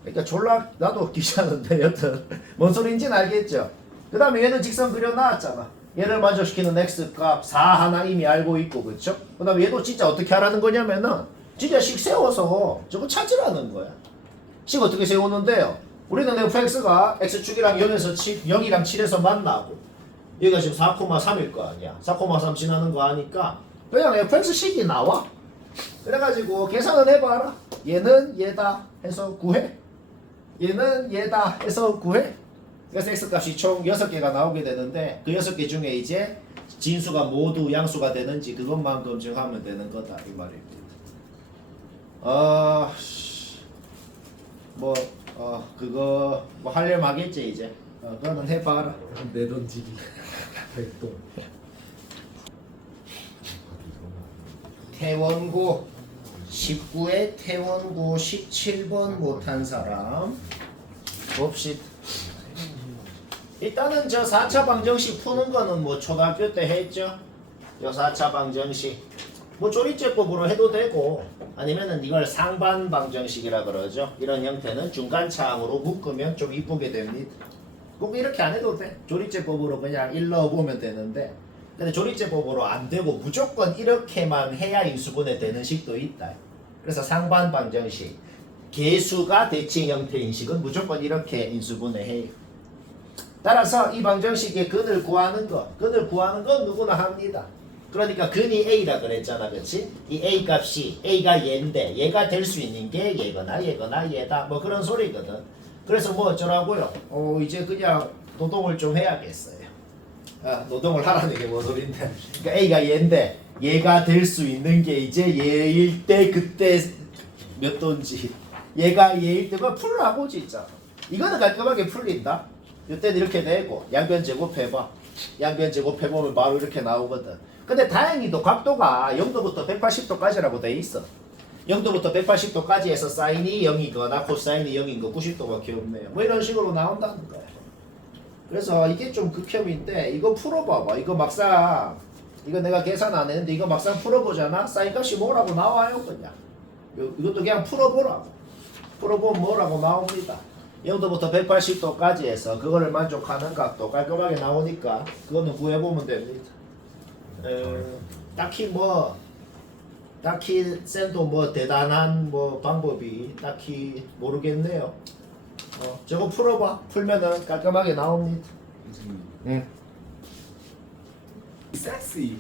그러니까 졸라 나도 귀찮은데 여튼 뭔 소리인지는 알겠죠. 그 다음에 얘는 직선 그려놨잖아. 얘를 만족시키는 x값 4 하나 이미 알고 있고, 그쵸? 그 다음에 얘도 진짜 어떻게 하라는 거냐면은 진짜 식 세워서 저거 찾으라는 거야. 식 어떻게 세우는데요? 우리는 fx가 x축이랑 0에서 7, 0이랑 7에서 만나고 얘가 지금 4,3일 거 아니야. 4,3 지나는 거 아니까 그냥 fx식이 나와. 그래가지고 계산을 해봐라. 얘는 얘다 해서 구해. 얘는 얘다 해서 구해. 그래서 x값이 총 6개가 나오게 되는데 그 6개 중에 이제 진수가 모두 양수가 되는지 그것만 검증하면 되는 거다 이 말입니다. 그거 뭐 하려면 하겠지 이제. 그거는 해봐라. 내던지기. 백동. 태원고 19에 태원고 17번 못한 사람 봅시다. 일단은 저 4차 방정식 푸는 거는 뭐 초등학교 때 했죠. 요 4차 방정식 뭐 조리제법으로 해도 되고 아니면은 이걸 상반 방정식이라 그러죠. 이런 형태는 중간차항으로 묶으면 좀 이쁘게 됩니다. 꼭 이렇게 안 해도 돼. 조리제법으로 그냥 일러 보면 되는데 근데 조리제법으로 안 되고 무조건 이렇게만 해야 인수분해 되는 식도 있다. 그래서 상반 방정식 개수가 대칭 형태인 식은 무조건 이렇게 인수분해해요. 따라서 이 방정식의 근을 구하는 건 누구나 합니다. 그러니까 근이 A라 그랬잖아, 그렇지? 이 A 값이 A가 얘인데 얘가 될 수 있는 게 얘거나 얘다 뭐 그런 소리거든. 그래서 뭐 어쩌라고요? 이제 그냥 노동을 좀 해야겠어요. 노동을 하라는 게 뭔 소린데? 그러니까 A가 얘인데 얘가 될 수 있는 게 이제 얘일 때 그때 몇 돈지 얘가 얘일 때가 풀라고 진짜. 이거는 깔끔하게 풀린다. 이때는 이렇게 되고 양변 제곱해봐. 양변 제곱해보면 바로 이렇게 나오거든. 근데 다행히도 각도가 0도부터 180도까지라고 돼 있어. 0도부터 180도까지 해서 사인이 0이거나 코사인이 0인 거 90도밖에 없네요. 뭐 이런 식으로 나온다는 거야. 그래서 이게 좀 극혐인데 이거 풀어봐봐. 이거 막상 이거 내가 계산 안 했는데 이거 막상 풀어보잖아. 사인 값이 뭐라고 나와요 그냥. 이것도 그냥 풀어보라고. 풀어보면 뭐라고 나옵니다. 0도부터 180도까지 해서 그거를 만족하는 각도 깔끔하게 나오니까 그거는 구해보면 됩니다. 딱히 센도 뭐 대단한 뭐 방법이 딱히 모르겠네요. 저거 풀어봐. 풀면은 깔끔하게 나옵니다. 응. 섹시.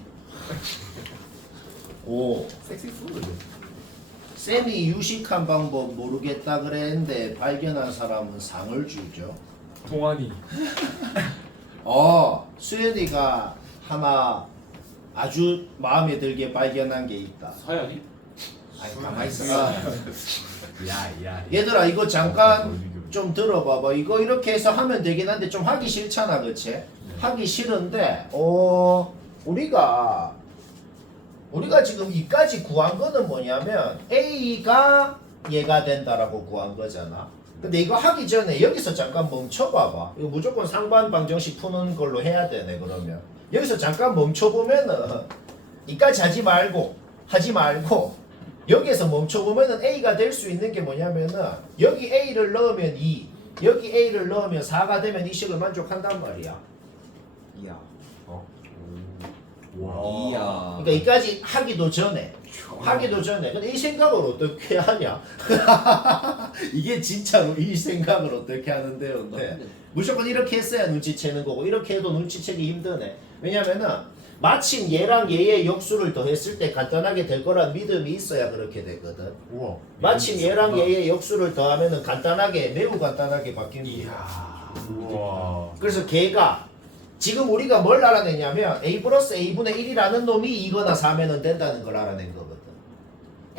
오. 섹시 푸드. 쌤이 유식한 방법 모르겠다 그랬는데 발견한 사람은 상을 주죠. 동안이. 수연이가 하나 아주 마음에 들게 발견한 게 있다. 서연이? 아니 가만히 있어. 야. 얘들아 이거 잠깐 좀 들어봐봐. 이거 이렇게 해서 하면 되긴 한데 좀 하기 싫잖아, 그치? 하기 싫은데 우리가 지금 이까지 구한 거는 뭐냐면 A가 얘가 된다라고 구한 거잖아. 근데 이거 하기 전에 여기서 잠깐 멈춰봐봐. 이거 무조건 상반 방정식 푸는 걸로 해야 되네. 그러면 여기서 잠깐 멈춰보면은 이까지 하지 말고 여기에서 멈춰보면은 A가 될 수 있는 게 뭐냐면은 여기 A를 넣으면 2 여기 A를 넣으면 4가 되면 이 식을 만족한단 말이야. 이야. 와. 이야. 그러니까 이까지 하기도 전에 근데 이 생각을 어떻게 하냐? 이게 진짜로 이 생각을 어떻게 하는데요? 네. 무조건 이렇게 했어야 눈치채는 거고 이렇게 해도 눈치채기 힘드네. 왜냐면은 마침 얘랑 얘의 역수를 더했을 때 간단하게 될 거란 믿음이 있어야 그렇게 되거든. 우와. 마침 얘랑 얘의 역수를 더하면은 매우 간단하게 바뀝니다. 우와. 그래서 걔가 지금 우리가 뭘 알아내냐면 A 플러스 A분의 1이라는 놈이 2거나 4면은 된다는 걸 알아낸 거거든.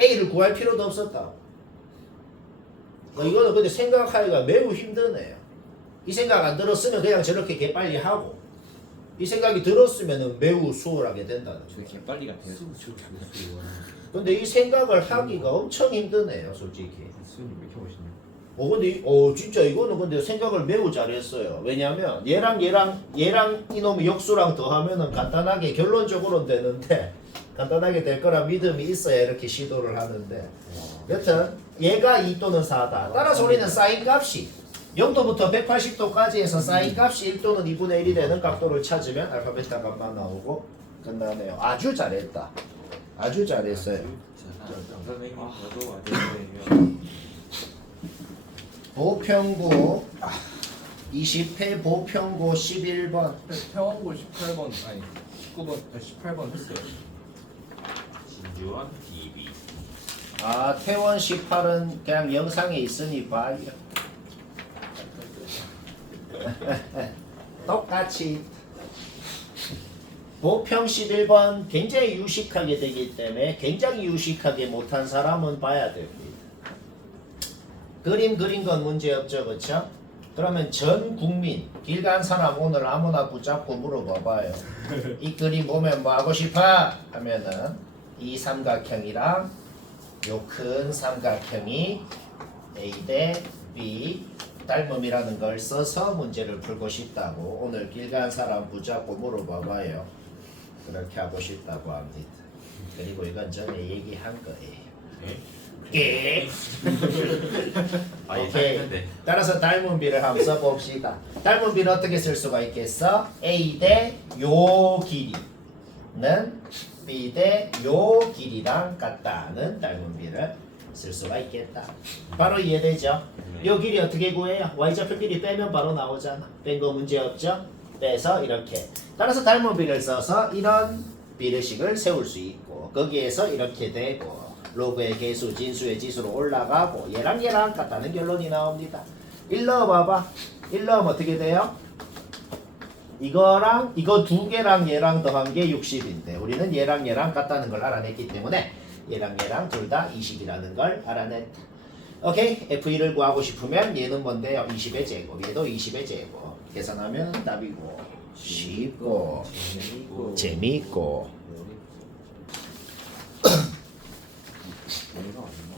A를 구할 필요도 없었다. 이거는 근데 생각하기가 매우 힘드네요. 이 생각 안 들었으면 그냥 저렇게 개빨리 하고 이 생각이 들었으면 매우 수월하게 된다는 저 거예요. 개빨리 같아요. 근데 이 생각을 하기가 엄청 힘드네요, 솔직히. 수현이 왜 이렇게 멋있냐? 근데 진짜 이거는 근데 생각을 매우 잘했어요. 왜냐면 얘랑 이놈의 역수랑 더하면은 간단하게 결론적으로는 되는데 간단하게 될 거라 믿음이 있어야 이렇게 시도를 하는데 여튼 얘가 2 또는 4다. 따라서 우리는 사인 값이 0도부터 180도까지 해서 사인 값이 1 또는 2분의 1이 되는 각도를 찾으면 알파 베타 값만 나오고 끝나네요. 아주 잘했다. 아주 잘했어요. 선생님 저도 아주 보평고 20회 보평고 11번 태원고 18번 아니 19번 18번 했어요. 진주원 TV. 태원 18은 그냥 영상에 있으니 봐요. 똑같이 보평 11번 굉장히 유식하게 되기 때문에 굉장히 유식하게 못한 사람은 봐야 됩니다. 그림 그린 건 문제없죠, 그쵸? 그러면 전 국민 길 간 사람 오늘 아무나 붙잡고 물어봐봐요. 이 그림 보면 뭐 하고 싶어? 하면은 이 삼각형이랑 요 큰 삼각형이 A 대 B 닮음이라는 걸 써서 문제를 풀고 싶다고 오늘 길 간 사람 붙잡고 물어봐봐요. 그렇게 하고 싶다고 합니다. 그리고 이건 전에 얘기한 거예요. 예? 예. 아 오케이. 예상했는데. 따라서 닮은 비를 한번 써봅시다. 닮은 비를 어떻게 쓸 수가 있겠어? A 대 요 길이는 B 대 요 길이랑 같다는 닮은 비를 쓸 수가 있겠다. 바로 이해되죠? 요 길이 어떻게 구해요? y좌표 길이 빼면 바로 나오잖아. 뺀 거 문제 없죠? 빼서 이렇게. 따라서 닮은 비를 써서 이런 비례식을 세울 수 있고 거기에서 이렇게 되고 로그의 개수, 진수의 지수로 올라가고 얘랑 같다는 결론이 나옵니다. 1 넣어봐봐. 1 넣으면 어떻게 돼요? 이거랑 이거 두 개랑 얘랑 더한 게 60인데 우리는 얘랑 같다는 걸 알아냈기 때문에 얘랑 둘 다 20이라는 걸 알아냈다. 오케이? F1을 구하고 싶으면 얘는 뭔데요? 20의 제곱, 얘도 20의 제곱. 계산하면 답이고 쉽고 재미있고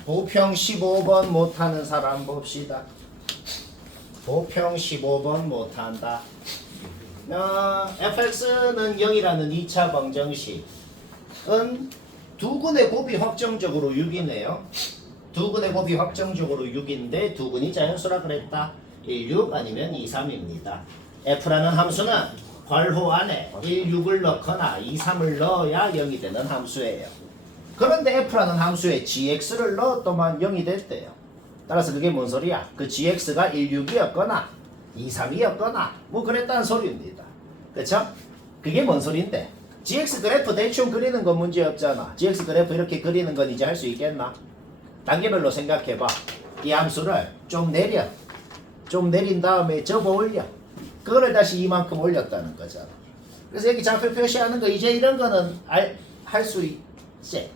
보평 15번 못하는 사람 봅시다. 보평 15번 못한다. fx는 0이라는 2차 방정식은 두근의 곱이 확정적으로 6이네요. 두근의 곱이 확정적으로 6인데 두근이 자연수라 그랬다. 1, 6 아니면 2, 3입니다. f라는 함수는 괄호 안에 1, 6을 넣거나 2, 3을 넣어야 0이 되는 함수예요. 그런데 f라는 함수에 gx를 넣었더만 0이 됐대요. 따라서 그게 뭔 소리야? 그 gx가 1, 6이었거나 2, 3이었거나 뭐 그랬다는 소리입니다. 그쵸? 그게 뭔 소리인데? gx 그래프 대충 그리는 건 문제 없잖아. gx 그래프 이렇게 그리는 건 이제 할 수 있겠나? 단계별로 생각해봐. 이 함수를 좀 내려. 좀 내린 다음에 접어 올려. 그거를 다시 이만큼 올렸다는 거잖아. 그래서 여기 좌표 표시하는 거 이제 이런 거는 할 수 있지.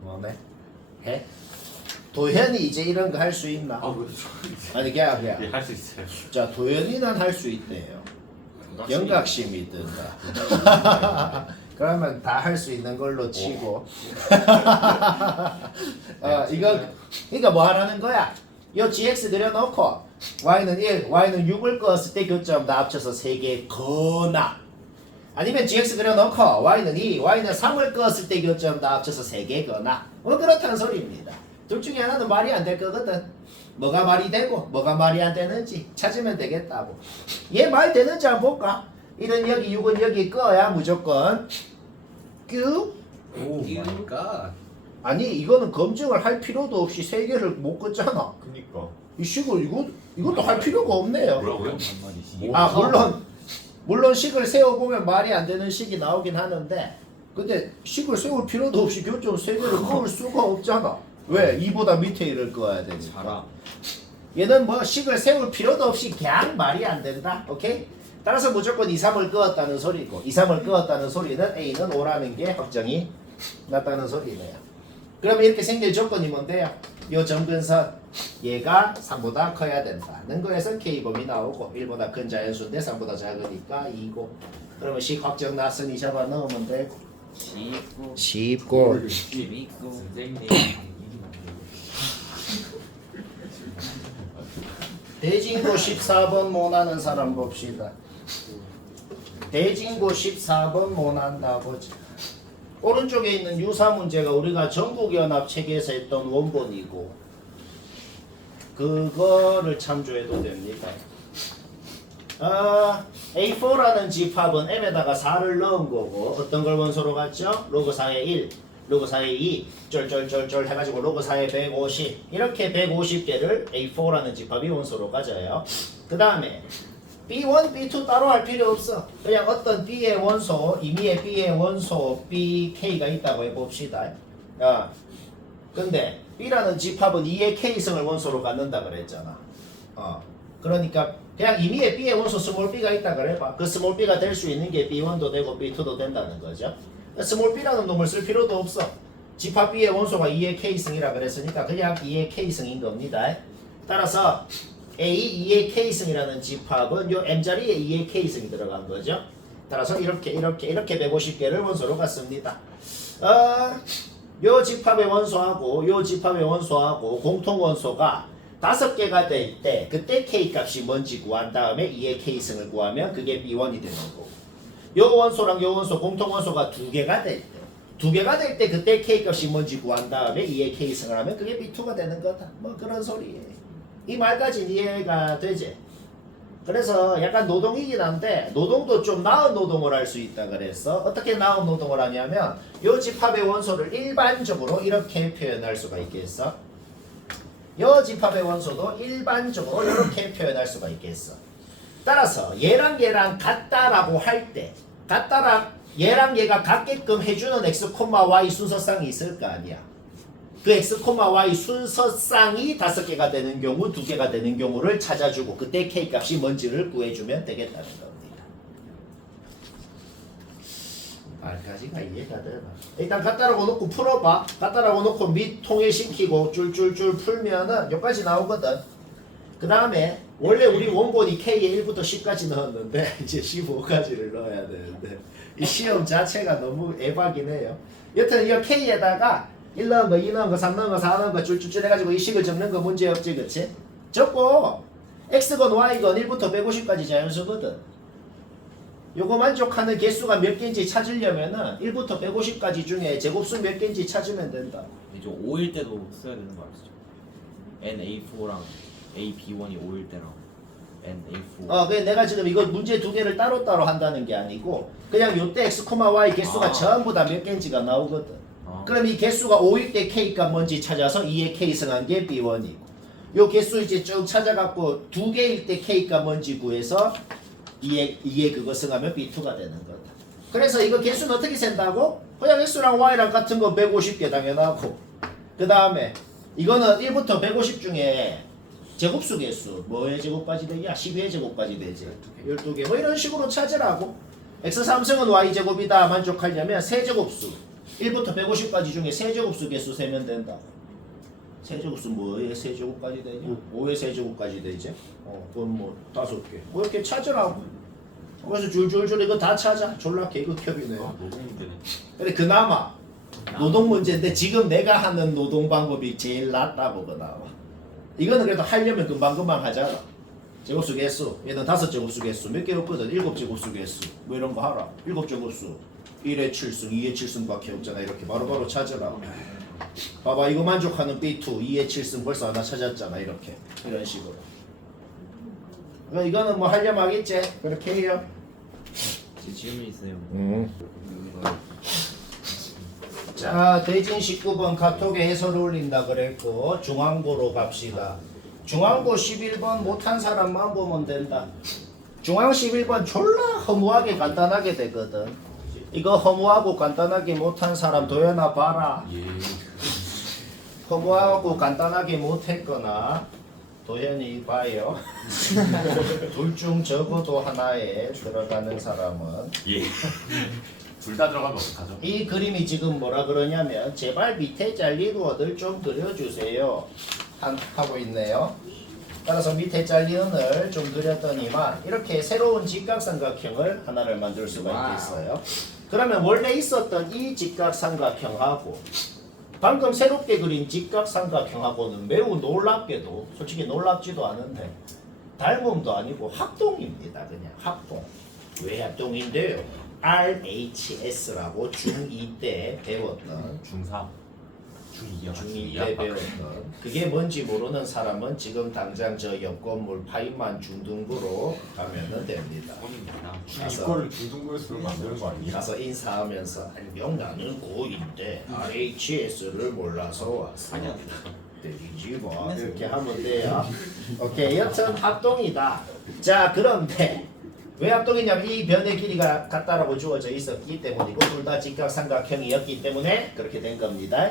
뭐네? 해? 도현이 이제 이런 거 할 수 있나? 아왜 아니 그냥 할 수 있어요. 자 도현이는 할 수 있대요. 경각심이 든다. 그러면 다 할 수 있는 걸로 치고 이거 뭐 하라는 거야? 요 gx 그려놓고 y는 1, y는 6을 그었을 때 교점 다 합쳐서 3개 거나 아니면 gx 그려놓고 y는 2, y는 3을 그었을 때 교점 다 합쳐서 3개 거나 뭐 그렇다는 소리입니다. 둘 중에 하나는 말이 안 될 거거든. 뭐가 말이 되고 뭐가 말이 안 되는지 찾으면 되겠다고. 얘 말 되는지 한번 볼까? 1은 여기 6은 여기 꺼야 무조건 큐. 오 마이 갓. 아니 이거는 검증을 할 필요도 없이 3개를 못 껐잖아. 그니까. 이 식을 이것도 할 필요가 없네요. 뭐라고요? 아 물론 식을 세워보면 말이 안 되는 식이 나오긴 하는데 근데 식을 세울 필요도 없이 교점 3개를 그을 수가 없잖아. 왜? 2보다 밑에 1을 그어야 되니까. 얘는 뭐 식을 세울 필요도 없이 그냥 말이 안 된다. 오케이? 따라서 무조건 2, 3을 그었다는 소리고 2, 3을 그었다는 소리는 A는 5라는 게 확정이 났다는 소리네요. 그러면 이렇게 생길 조건이 뭔데요? 요 점근선 얘가 3보다 커야 된다는 거에서 K범이 나오고 1보다 큰 자연수인데 3보다 작으니까 2고 그러면 식 확정 났으니 잡아 넣으면 되고 쉽고 재밌고 선생님 대진고 14번 못하는 사람 봅시다. 대진고 14번 못한다 보자. 오른쪽에 있는 유사 문제가 우리가 전국연합체계에서 했던 원본이고 그거를 참조해도 됩니다. A4라는 집합은 M에다가 4를 넣은 거고 어떤 걸 원소로 갔죠? 로그 4의 1, 로그 4의 2 쫄쫄쫄쫄 해가지고 로그 4의 150 이렇게 150개를 A4라는 집합이 원소로 가져요. 그 다음에 B1, B2 따로 할 필요 없어. 그냥 어떤 B의 원소, 임의의 B의 원소 BK가 있다고 해봅시다. 근데 B라는 집합은 2의 K승을 원소로 갖는다 그랬잖아. 그러니까 그냥 임의의 B의 원소 스몰 b가 있다 그래봐. 그 스몰 b가 될 수 있는 게 B1도 되고 B2도 된다는 거죠. 스몰 b라는 놈을 쓸 필요도 없어. 집합 B의 원소가 2의 K승이라 그랬으니까 그냥 2의 K승인 겁니다. 따라서 A 2의 K승이라는 집합은 요 M자리에 2의 K승이 들어간 거죠. 따라서 이렇게 150개를 원소로 갖습니다. 요 집합의 원소하고 요 집합의 원소하고 공통 원소가 5개가 될 때 그때 K 값이 뭔지 구한 다음에 2의 K승을 구하면 그게 B1이 되는 거고 요 원소랑 요 원소 공통 원소가 두 개가 될 때, 두 개가 될 때 그때 K 값이 뭔지 구한 다음에 2의 K 승을 하면 그게 B2가 되는 거다. 뭐 그런 소리예요. 이 말까지 이해가 되지? 그래서 약간 노동이긴 한데 노동도 좀 나은 노동을 할 수 있다 그래서 어떻게 나은 노동을 하냐면 요 집합의 원소를 일반적으로 이렇게 표현할 수가 있겠어. 요 집합의 원소도 일반적으로 이렇게 표현할 수가 있겠어. 따라서 얘랑 얘랑 같다라고 할 때 같다라 얘랑 얘가 같게끔 해주는 x, y 순서쌍이 있을 거 아니야. 그 x, y 순서쌍이 5개가 되는 경우 2개가 되는 경우를 찾아주고 그때 k 값이 뭔지를 구해주면 되겠다는 겁니다. 말까지가 이해가 되나? 일단 같다라고 놓고 풀어봐. 같다라고 놓고 밑 통일시키고 쫄쫄쫄 풀면은 여기까지 나오거든. 그 다음에 원래 우리 원본이 K에 1부터 10까지 넣었는데 이제 15까지를 넣어야 되는데 이 시험 자체가 너무 에바긴 해요. 여튼 이 K에다가 1 넣은 거, 2 넣은 거, 3 넣은 거, 4 넣은 거 줄줄줄 해가지고 이 식을 적는 거 문제 없지, 그치? 적고 X건 Y건 1부터 150까지 자연수거든. 요거 만족하는 개수가 몇 개인지 찾으려면은 1부터 150까지 중에 제곱수 몇 개인지 찾으면 된다. 이제 5일 때도 써야 되는 거 아시죠? NA4랑 AB1이 5일 때랑 NA4 그래 내가 지금 이거 문제 두 개를 따로따로 한다는 게 아니고 그냥 요때 X, Y 개수가 전부 다 몇 개인지가 나오거든. 그럼 이 개수가 5일 때 K가 뭔지 찾아서 2의 K 승한 게 B1이고 요 개수 이제 쭉 찾아갖고 2개일 때 K가 뭔지 구해서 2의 그거 승하면 B2가 되는 거다. 그래서 이거 개수는 어떻게 센다고? 그냥 X랑 Y랑 같은 거 150개 당연하고 그 다음에 이거는 1부터 150 중에 제곱수 개수 뭐의 제곱까지 되냐? 12의 제곱까지 되지. 12개 뭐 이런 식으로 찾으라고. X3승은 Y제곱이다 만족하려면 세제곱수 1부터 150까지 중에 세제곱수 개수 세면 된다. 세제곱수 뭐의 세제곱까지 되냐? 5의 세제곱까지 되지. 그건 뭐 5개. 뭐 이렇게 찾으라고. 그래서 줄줄줄 이거 다 찾아. 졸라 개그협이네. 노동 문제네. 근데 그나마 노동 문제인데 지금 내가 하는 노동 방법이 제일 낫다고 나와. 이거는 그래도 하려면 금방금방 하잖아. 제곱수 개수. 얘는 5제곱수 개수. 몇 개 없거든. 7제곱수 개수. 뭐 이런 거 하라. 7제곱수. 1의 7승, 2의 7승밖에 없잖아. 이렇게 바로바로 찾으라. 봐봐 이거 만족하는 B2, 2의 7승 벌써 하나 찾았잖아. 이렇게. 이런 식으로. 그러니까 이거는 뭐 하려면 하겠지. 그렇게 해요. 제 질문 있어요. 자, 대진 19번 카톡에 해설을 올린다 그랬고 중앙고로 갑시다. 중앙고 11번 못한 사람만 보면 된다. 중앙 11번 졸라 허무하게 간단하게 되거든. 이거 허무하고 간단하게 못한 사람 도연아 봐라. 예. 허무하고 간단하게 못했거나 도현이 봐요. 둘 중 적어도 하나에 들어가는 사람은 예. 둘 다 들어가면 어떡하죠? 이 그림이 지금 뭐라 그러냐면 제발 밑에 잘린 원을 좀 그려주세요 하고 있네요. 따라서 밑에 잘린 원을 좀 그렸더니만 이렇게 새로운 직각삼각형을 하나를 만들 수가 있겠어요. 그러면 원래 있었던 이 직각삼각형하고 방금 새롭게 그린 직각삼각형하고는 매우 놀랍게도 솔직히 놀랍지도 않은데 닮음도 아니고 합동입니다. 그냥 합동. 왜 합동인데요? RHS라고 중2 때 배웠던 중4 중2요. 중2 때 배웠던 그게 뭔지 모르는 사람은 지금 당장 저 옆 건물 파인만 중등부로 가면 됩니다. 가서- 이거를 중등부에서 만드는 거 아니야? 가서 인사하면서 안녕 나는 고2 때 RHS를 몰라서 왔어. 아니야. 때리지 뭐 이렇게 하면 돼요. 오케이 여튼 합동이다. 자 그런데 왜 합동이냐면 이 변의 길이가 같다라고 주어져 있었기 때문이고 둘 다 직각삼각형이었기 때문에 그렇게 된 겁니다.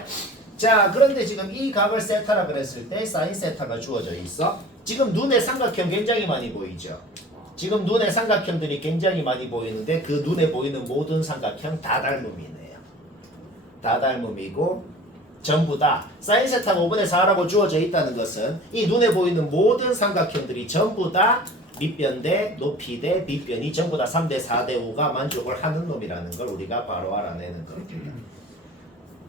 자 그런데 지금 이 각을 세타라 그랬을 때 사인 세타가 주어져 있어. 지금 눈에 삼각형 굉장히 많이 보이죠. 지금 눈에 삼각형들이 굉장히 많이 보이는데 그 눈에 보이는 모든 삼각형 다 닮음이네요. 다 닮음이고 전부 다 사인 세타가 5분의 4라고 주어져 있다는 것은 이 눈에 보이는 모든 삼각형들이 전부 다 밑변 대 높이 대 밑변이 전부 다 3대 4대 5가 만족을 하는 놈이라는 걸 우리가 바로 알아내는 겁니다.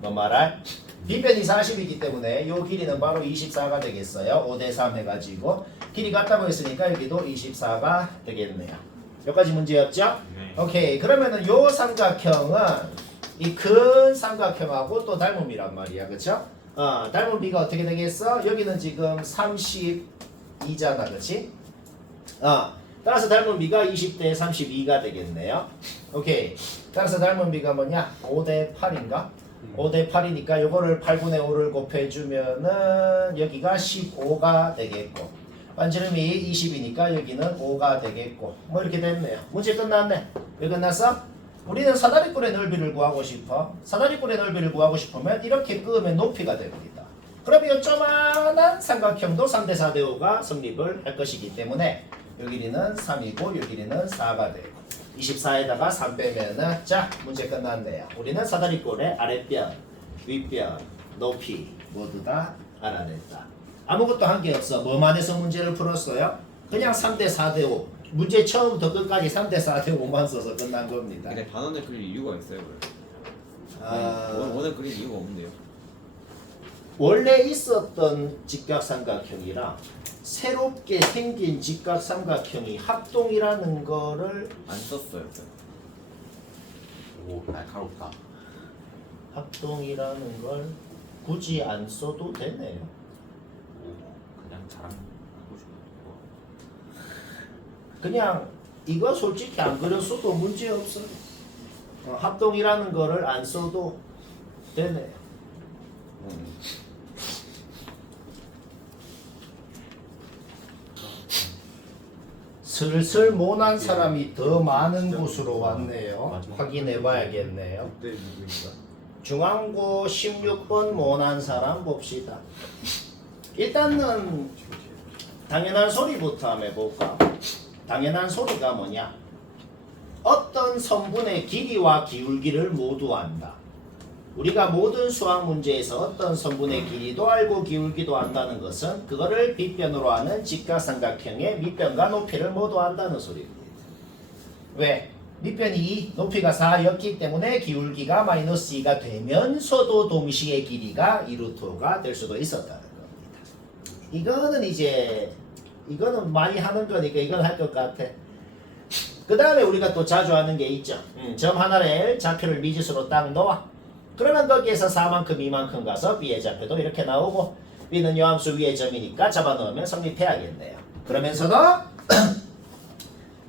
뭐 말할? 밑변이 40이기 때문에 이 길이는 바로 24가 되겠어요. 5대 3 해가지고 길이 같다고 했으니까 여기도 24가 되겠네요. 여기까지 문제였죠? 네. 오케이. 그러면은 요 삼각형은 이 큰 삼각형하고 또 닮음이란 말이야. 그쵸? 닮은 비가 어떻게 되겠어? 여기는 지금 32잖아. 그치? 따라서 닮은 비가 20대 32가 되겠네요. 오케이. 따라서 닮은 비가 뭐냐? 5대 8인가? 5대 8이니까 요거를 8분의 5를 곱해주면은 여기가 15가 되겠고 반지름이 20이니까 여기는 5가 되겠고 뭐 이렇게 됐네요. 문제 끝났네. 왜 끝났어? 우리는 사다리꼴의 넓이를 구하고 싶어. 사다리꼴의 넓이를 구하고 싶으면 이렇게 끄면 높이가 됩니다. 그럼 이 조그만한 삼각형도 3대 4대 5가 성립을 할 것이기 때문에 요 길이는 3이고 요 길이는 4가 되고 24에다가 3 빼면은 자 문제 끝났네요. 우리는 사다리꼴의 아랫변, 윗변, 높이 모두 다 알아냈다. 아무것도 한 게 없어. 뭐만 해서 문제를 풀었어요? 그냥 3대 4대 5 문제 처음부터 끝까지 3대 4대 5만 써서 끝난 겁니다. 근데 반원을 그릴 이유가 있어요, 그래? 원을 그릴 이유가 없는데요. 원래 있었던 직각삼각형이랑 새롭게 생긴 직각삼각형이 합동이라는 거를 안 썼어요. 오 날카롭다. 합동이라는 걸 굳이 안 써도 되네요. 오, 그냥 자랑하고 싶은 그냥 이거 솔직히 안 그렸어도 문제 없어요. 합동이라는 거를 안 써도 되네요. 슬슬 모난 사람이 더 많은 곳으로 왔네요. 확인해 봐야겠네요. 그때 누구인가? 중앙고 16번 모난 사람 봅시다. 일단은 당연한 소리부터 한번 해볼까? 당연한 소리가 뭐냐? 어떤 선분의 길이와 기울기를 모두 안다. 우리가 모든 수학 문제에서 어떤 선분의 길이도 알고 기울기도 안다는 것은 그거를 빗변으로 하는 직각삼각형의 밑변과 높이를 모두 안다는 소리입니다. 왜? 밑변이 2, 높이가 4였기 때문에 기울기가 마이너스 2가 되면서도 동시에 길이가 2루트가 될 수도 있었다는 겁니다. 이거는 이제 이거는 많이 하는 거니까 이건 할 것 같아. 그 다음에 우리가 또 자주 하는 게 있죠. 점 하나를 좌표를 미지수로 딱 놓아. 그러면 거기에서 4만큼, 이만큼 가서 B의 좌표도 이렇게 나오고 B는 요 함수 위의 점이니까 잡아넣으면 성립해야겠네요. 그러면서도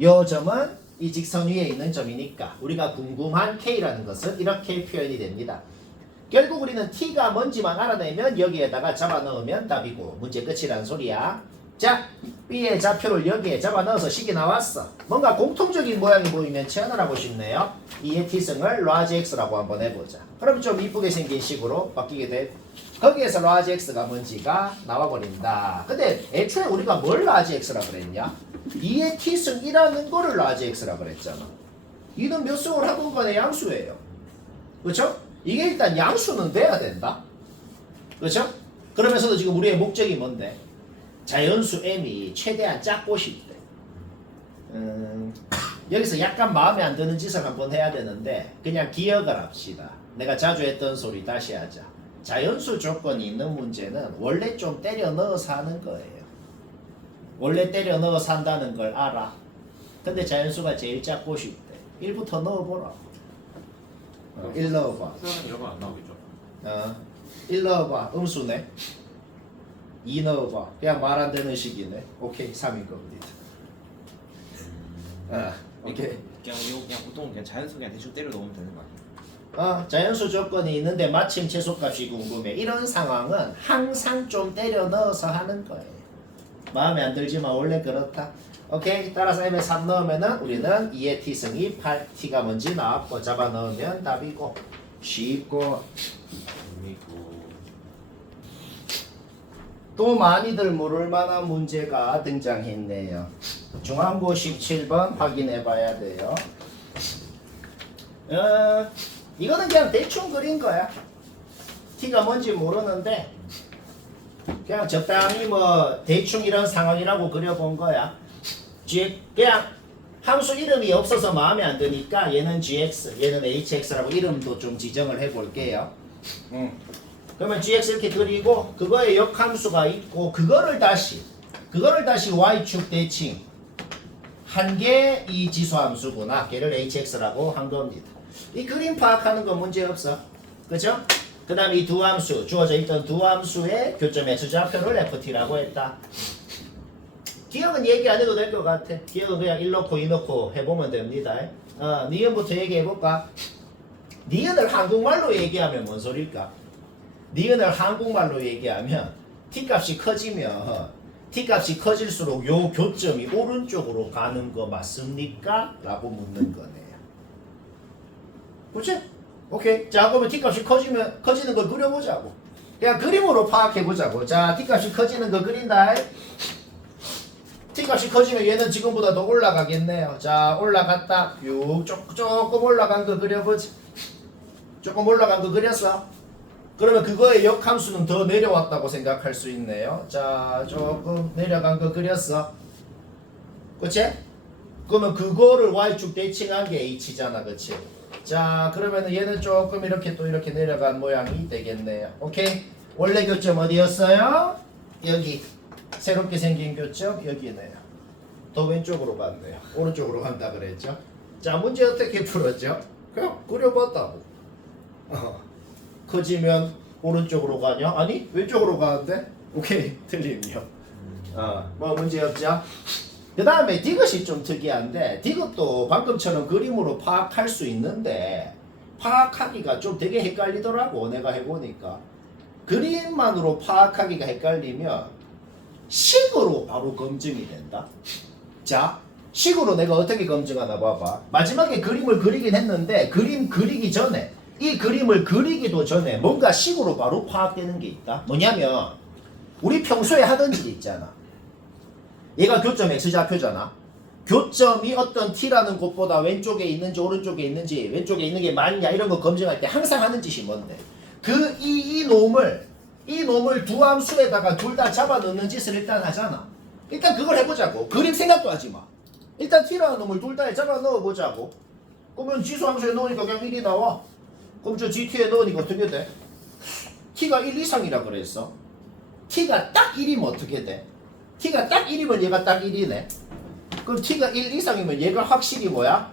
요 점은 이 직선 위에 있는 점이니까 우리가 궁금한 K라는 것은 이렇게 표현이 됩니다. 결국 우리는 T가 뭔지만 알아내면 여기에다가 잡아넣으면 답이고 문제 끝이란 소리야. 자, B의 좌표를 여기에 잡아넣어서 식이 나왔어. 뭔가 공통적인 모양이 보이면 체험을 하고 싶네요. 이의 T승을 라지 X라고 한번 해보자. 그럼 좀 이쁘게 생긴 식으로 바뀌게 돼. 거기에서 라지 X가 뭔지가 나와버린다. 근데 애초에 우리가 뭘 라지 X라고 그랬냐? 2의 T승 1하는 거를 라지 X라고 그랬잖아. 이는 몇 승을 하건 간에 양수예요. 그렇죠? 이게 일단 양수는 돼야 된다. 그렇죠? 그러면서도 지금 우리의 목적이 뭔데? 자연수 m이 최대한 작고 싶대. 여기서 약간 마음에 안 드는 짓을 한번 해야 되는데 그냥 기억을 합시다. 내가 자주 했던 소리 다시 하자. 자연수 조건이 있는 문제는 원래 좀 때려 넣어서 하는 거예요. 원래 때려 넣어서 한다는 걸 알아. 근데 자연수가 제일 작고 싶대. 1부터 넣어보라. 1 넣어봐. 수학은 이런 건 안 나오겠죠? 1 넣어봐. 음수네. 2 넣어봐. 그냥 말 안 되는 식이네. 오케이. 3인 겁니다. 오케이. 그냥 보통 그냥 자연수 그냥 대충 때려 넣으면 되는 거 아니에요? 자연수 조건이 있는데 마침 최소값이 궁금해. 이런 상황은 항상 좀 때려 넣어서 하는 거예요. 마음에 안 들지만 원래 그렇다. 오케이. 따라서 m에 3 넣으면은 우리는 2의 t승이 8, t가 뭔지 나왔고 잡아 넣으면 답이고 쉽고 또 많이들 모를 만한 문제가 등장했네요. 중앙고 17번 확인해 봐야 돼요. 이거는 그냥 대충 그린 거야. t가 뭔지 모르는데 그냥 적당히 뭐 대충 이런 상황이라고 그려본 거야. 그냥 함수 이름이 없어서 마음에 안 드니까 얘는 gx, 얘는 hx라고 이름도 좀 지정을 해볼게요. 그러면 gx 이렇게 그리고 그거에 역함수가 있고 그거를 다시 y축 대칭 한 개 이 지수함수구나. 걔를 hx라고 한 겁니다. 이 그림 파악하는 건 문제 없어. 그죠? 그 다음에 이 두 함수, 주어져 있던 두 함수의 교점 x좌표를 ft라고 했다. 기억은 얘기 안 해도 될 것 같아. 기억은 그냥 1 넣고 2 넣고 해보면 됩니다. 니은부터 얘기해볼까? 니은을 한국말로 얘기하면 뭔 소릴까? 니은을 한국말로 얘기하면 t값이 커지면 t값이 커질수록 요 교점이 오른쪽으로 가는 거 맞습니까? 라고 묻는 거네요. 그치? 오케이. 자, 그러면 t값이 커지는 걸 그려보자고. 그냥 그림으로 파악해보자고. 자, t값이 커지는 거 그린다. t값이 커지면 얘는 지금보다 더 올라가겠네요. 자, 올라갔다. 조금 올라간 거 그려보자. 조금 올라간 거 그렸어? 그러면 그거의 역함수는 더 내려왔다고 생각할 수 있네요. 자, 조금 내려간 거 그렸어. 그치? 그러면 그거를 y축 대칭한 게 h잖아. 그치? 자, 그러면 얘는 조금 이렇게 또 이렇게 내려간 모양이 되겠네요. 오케이? 원래 교점 어디였어요? 여기. 새롭게 생긴 교점 여기네요. 더 왼쪽으로 갔네요. 오른쪽으로 간다 그랬죠? 자, 문제 어떻게 풀었죠? 그냥 그려봤다고. 커지면 오른쪽으로 가냐? 아니 왼쪽으로 가는데? 오케이 틀림이요. 뭐 문제 없죠? 그 다음에 디귿이 좀 특이한데 디귿도 방금처럼 그림으로 파악할 수 있는데 파악하기가 좀 되게 헷갈리더라고. 내가 해보니까 그림만으로 파악하기가 헷갈리면 식으로 바로 검증이 된다. 자, 식으로 내가 어떻게 검증하나 봐봐. 마지막에 그림을 그리긴 했는데 그림 그리기 전에 이 그림을 그리기도 전에 뭔가 식으로 바로 파악되는 게 있다. 뭐냐면 우리 평소에 하던 일 있잖아. 얘가 교점 x좌표잖아. 교점이 어떤 t라는 곳보다 왼쪽에 있는지 오른쪽에 있는지 왼쪽에 있는 게 맞냐 이런 거 검증할 때 항상 하는 짓이 뭔데? 이 놈을 두 함수에다가 둘 다 잡아 넣는 짓을 일단 하잖아. 일단 그걸 해보자고. 그림 생각도 하지 마. 일단 t라는 놈을 둘 다 잡아 넣어보자고. 그러면 지수 함수에 넣으니까 그냥 1이 나와. 그럼 저 GT에 넣으니까 어떻게 돼? t가 1 이상이라 그랬어. t가 딱 1이면 어떻게 돼? t가 딱 1이면 얘가 딱 1이네. 그럼 t가 1 이상이면 얘가 확실히 뭐야?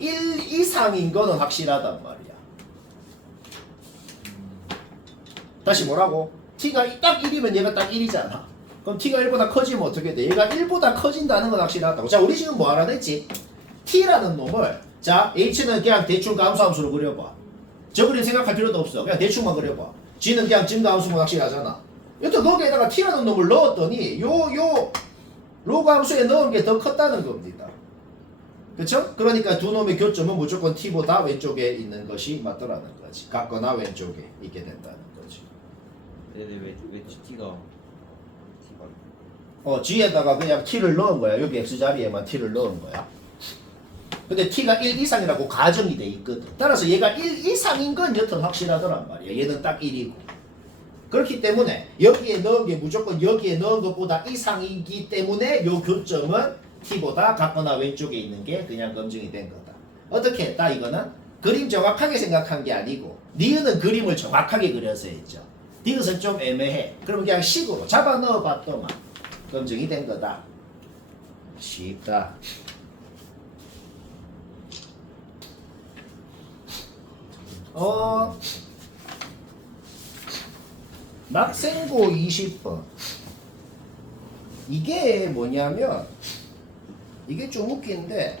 1 이상인 거는 확실하단 말이야. 다시 뭐라고? t가 딱 1이면 얘가 딱 1이잖아. 그럼 t가 1보다 커지면 어떻게 돼? 얘가 1보다 커진다는 건 확실하다고. 자, 우리 지금 뭐 하라 했지? t라는 놈을 자, h는 그냥 대충 감소함수로 그려봐. 저 그림 생각할 필요도 없어. 그냥 대충만 그려봐. g는 그냥 증가함수만 확실하잖아. 여튼 거기에다가 t라는 놈을 넣었더니 요 로그 함수에 넣은 게 더 컸다는 겁니다. 그쵸? 그러니까 두 놈의 교점은 무조건 t보다 왼쪽에 있는 것이 맞더라는 거지. 같거나 왼쪽에 있게 된다는 거지. 근데 왜 GT가 g에다가 그냥 t를 넣은 거야. 여기 x 자리에만 t를 넣은 거야. 근데 t가 1 이상이라고 가정이 돼 있거든. 따라서 얘가 1 이상인 건 여튼 확실하더란 말이야. 얘는 딱 1이고. 그렇기 때문에 여기에 넣은 게 무조건 여기에 넣은 것보다 이상이기 때문에 요 교점은 t보다 같거나 왼쪽에 있는 게 그냥 검증이 된 거다. 어떻게 했다? 이거는 그림 정확하게 생각한 게 아니고 니은은 그림을 정확하게 그려서 했죠. 디귿은 좀 애매해. 그럼 그냥 식으로 잡아 넣어봤더만 검증이 된 거다. 쉽다. 낙생고 20번. 이게 뭐냐면 이게 좀 웃긴데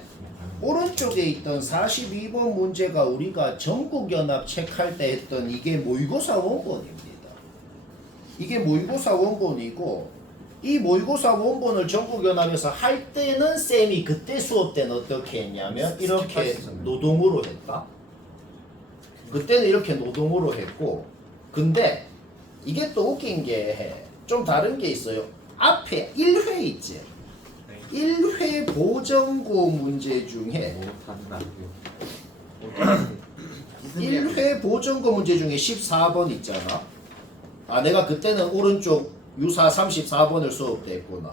오른쪽에 있던 42번 문제가 우리가 전국연합 체크할 때 했던 이게 모의고사 원본입니다. 이게 모의고사 원본이고 이 모의고사 원본을 전국연합에서 할 때는 쌤이 그때 수업 때는 어떻게 했냐면 이렇게 노동으로 했다. 그때는 이렇게 노동으로 했고 근데 이게 또 웃긴 게 좀 다른 게 있어요. 앞에 1회 있지. 1회 보정고 문제 중에 1회 보정고 문제 중에 14번 있잖아. 아 내가 그때는 오른쪽 유사 34번을 수업 때 했구나.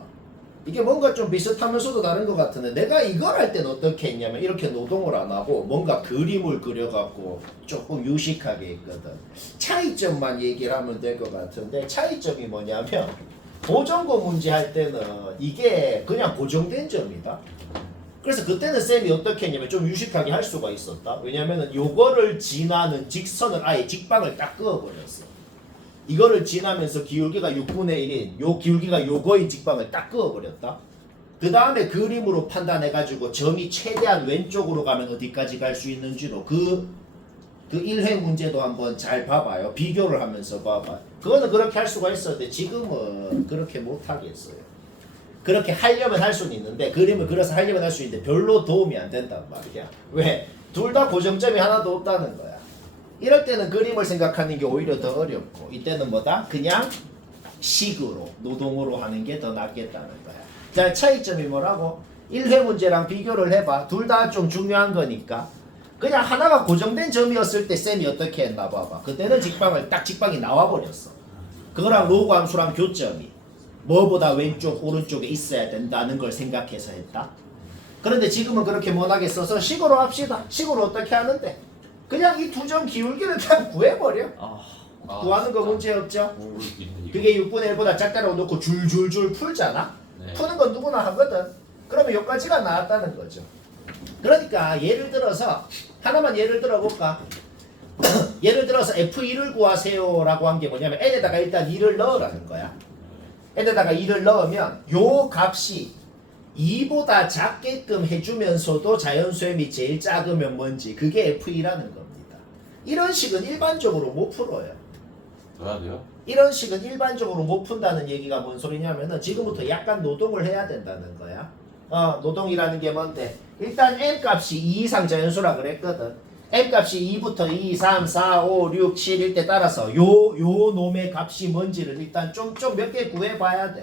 이게 뭔가 좀 비슷하면서도 다른 것 같은데 내가 이걸 할 때는 어떻게 했냐면 이렇게 노동을 안 하고 뭔가 그림을 그려갖고 조금 유식하게 했거든. 차이점만 얘기를 하면 될 것 같은데 차이점이 뭐냐면 보정고 문제 할 때는 이게 그냥 고정된 점이다. 그래서 그때는 쌤이 어떻게 했냐면 좀 유식하게 할 수가 있었다. 왜냐면은 요거를 지나는 직선을 아예 직방을 딱 그어버렸어. 이거를 지나면서 기울기가 6분의 1인 요 기울기가 요거인 직방을 딱 그어버렸다. 그 다음에 그림으로 판단해가지고 점이 최대한 왼쪽으로 가면 어디까지 갈 수 있는지로 그 1회 문제도 한번 잘 봐봐요. 비교를 하면서 봐봐. 그거는 그렇게 할 수가 있었는데 지금은 그렇게 못하겠어요. 그렇게 하려면 할 수는 있는데 그림을 그려서 하려면 할 수 있는데 별로 도움이 안 된단 말이야. 왜? 둘 다 고정점이 하나도 없다는 거야. 이럴 때는 그림을 생각하는 게 오히려 더 어렵고 이때는 뭐다? 그냥 식으로 노동으로 하는 게 더 낫겠다는 거야. 자, 차이점이 뭐라고? 1회 문제랑 비교를 해봐. 둘 다 좀 중요한 거니까. 그냥 하나가 고정된 점이었을 때 쌤이 어떻게 했나 봐봐. 그때는 직방이 나와버렸어. 그거랑 로그 함수랑 교점이 뭐보다 왼쪽 오른쪽에 있어야 된다는 걸 생각해서 했다. 그런데 지금은 그렇게 못하게 써서 식으로 합시다. 식으로 어떻게 하는데? 그냥 이 두 점 기울기를 그냥 구해버려. 구하는 거 문제 없죠? 그게 6분의 1보다 작다라고 놓고 줄줄줄 풀잖아? 네. 푸는 건 누구나 하거든. 그러면 여기까지가 나왔다는 거죠. 그러니까 예를 들어서 하나만 예를 들어볼까? 예를 들어서 F2를 구하세요 라고 한 게 뭐냐면 n에다가 일단 2를 넣으라는 거야. n에다가 2를 넣으면 요 값이 2보다 작게끔 해주면서도 자연수염이 제일 작으면 뭔지 그게 F2라는 겁니다. 이런 식은 일반적으로 못 풀어요. 넣어야 돼요? 이런 식은 일반적으로 못 푼다는 얘기가 뭔 소리냐면은 지금부터 약간 노동을 해야 된다는 거야. 노동이라는 게 뭔데? 일단 m 값이 2 이상 자연수라 그랬거든. m 값이 2부터 2, 3, 4, 5, 6, 7일 때 따라서 요 놈의 값이 뭔지를 일단 좀 몇 개 구해봐야 돼.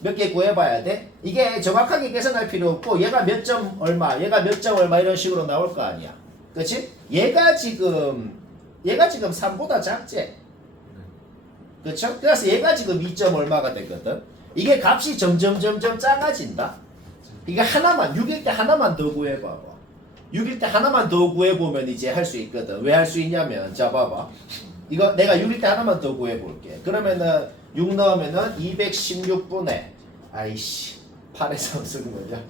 몇 개 구해봐야 돼. 이게 정확하게 계산할 필요 없고 얘가 몇 점 얼마, 얘가 몇 점 얼마 이런 식으로 나올 거 아니야. 그치? 얘가 지금 3보다 작지? 그쵸? 그래서 얘가 지금 2점 얼마가 되거든. 이게 값이 점점 작아진다. 이게 하나만 6일 때 하나만 더 구해봐봐. 6일 때 하나만 더 구해보면 이제 할 수 있거든. 왜 할 수 있냐면 자 봐봐. 이거 내가 6일 때 하나만 더 구해볼게. 그러면은 6 넣으면은 216분의 아이씨 8에서 쓰는 거냐?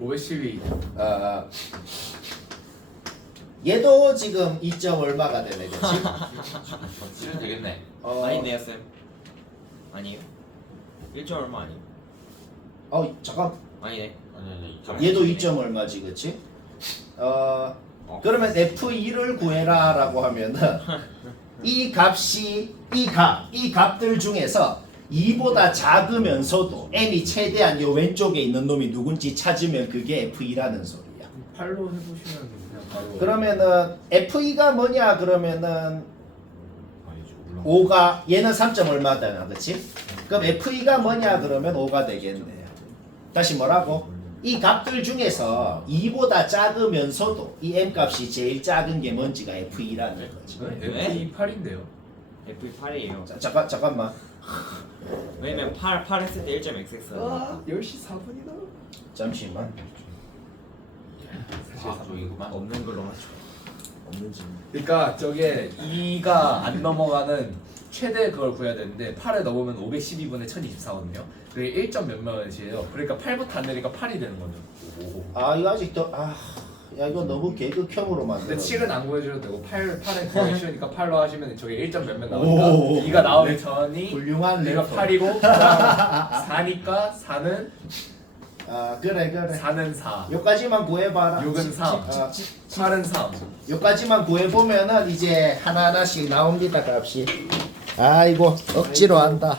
512. 얘도 지금 2점 얼마가 되네, 그렇지? 치면 되겠네. 아니네요 쌤. 아니에요. 1점 얼마 아니에요. 잠깐. 아니네. 아니. 얘도 2점 얼마지, 그렇지? 그러면 F2를 구해라라고 하면은 이 값들 중에서 2보다 작으면서도 m이 최대한 요 왼쪽에 있는 놈이 누군지 찾으면 그게 F2라는 소리야. 8로 해보시면 그냥 바로. 그러면은 F2가 뭐냐 그러면은 아니죠. 올라가. 5가 얘는 3점 얼마다, 그렇지? 그럼 F2가 뭐냐 그러면 5가 되겠네요. 다시 뭐라고? 이 값들 중에서 2보다 작으면서도 이 m 값이 제일 작은 게 뭔지가 F2라는 거지. F2 8인데요. F8이에요. 잠깐만. 왜냐면 8 했을 때 1점 XX. 10시 4분이다. 잠시만. 과학적이구만. 없는 걸로 하죠. 없는 질문. 그러니까 저게 2가 안 넘어가는 최대 그걸 구해야 되는데 8에 넣으면 512분의 1024거든요. 그게 1점 몇몇이에요. 그러니까 8부터 안 내니까 8이 되는 거죠. 이거 아직도 야 이거 너무 개극형으로 만들어. 근데 7은 안 구해주셔도 되고 8에 구하기 쉬우니까 8로 하시면 저게 1점 몇몇 오. 나오니까 2가 나오기 전이 훌륭한 내가 래퍼. 8이고 4니까 4는 그래. 4는 4 요까지만 구해봐라. 6은 3 8은 3 요까지만 구해보면은 이제 하나하나씩 나옵니다 값이. 아이고 억지로 한다.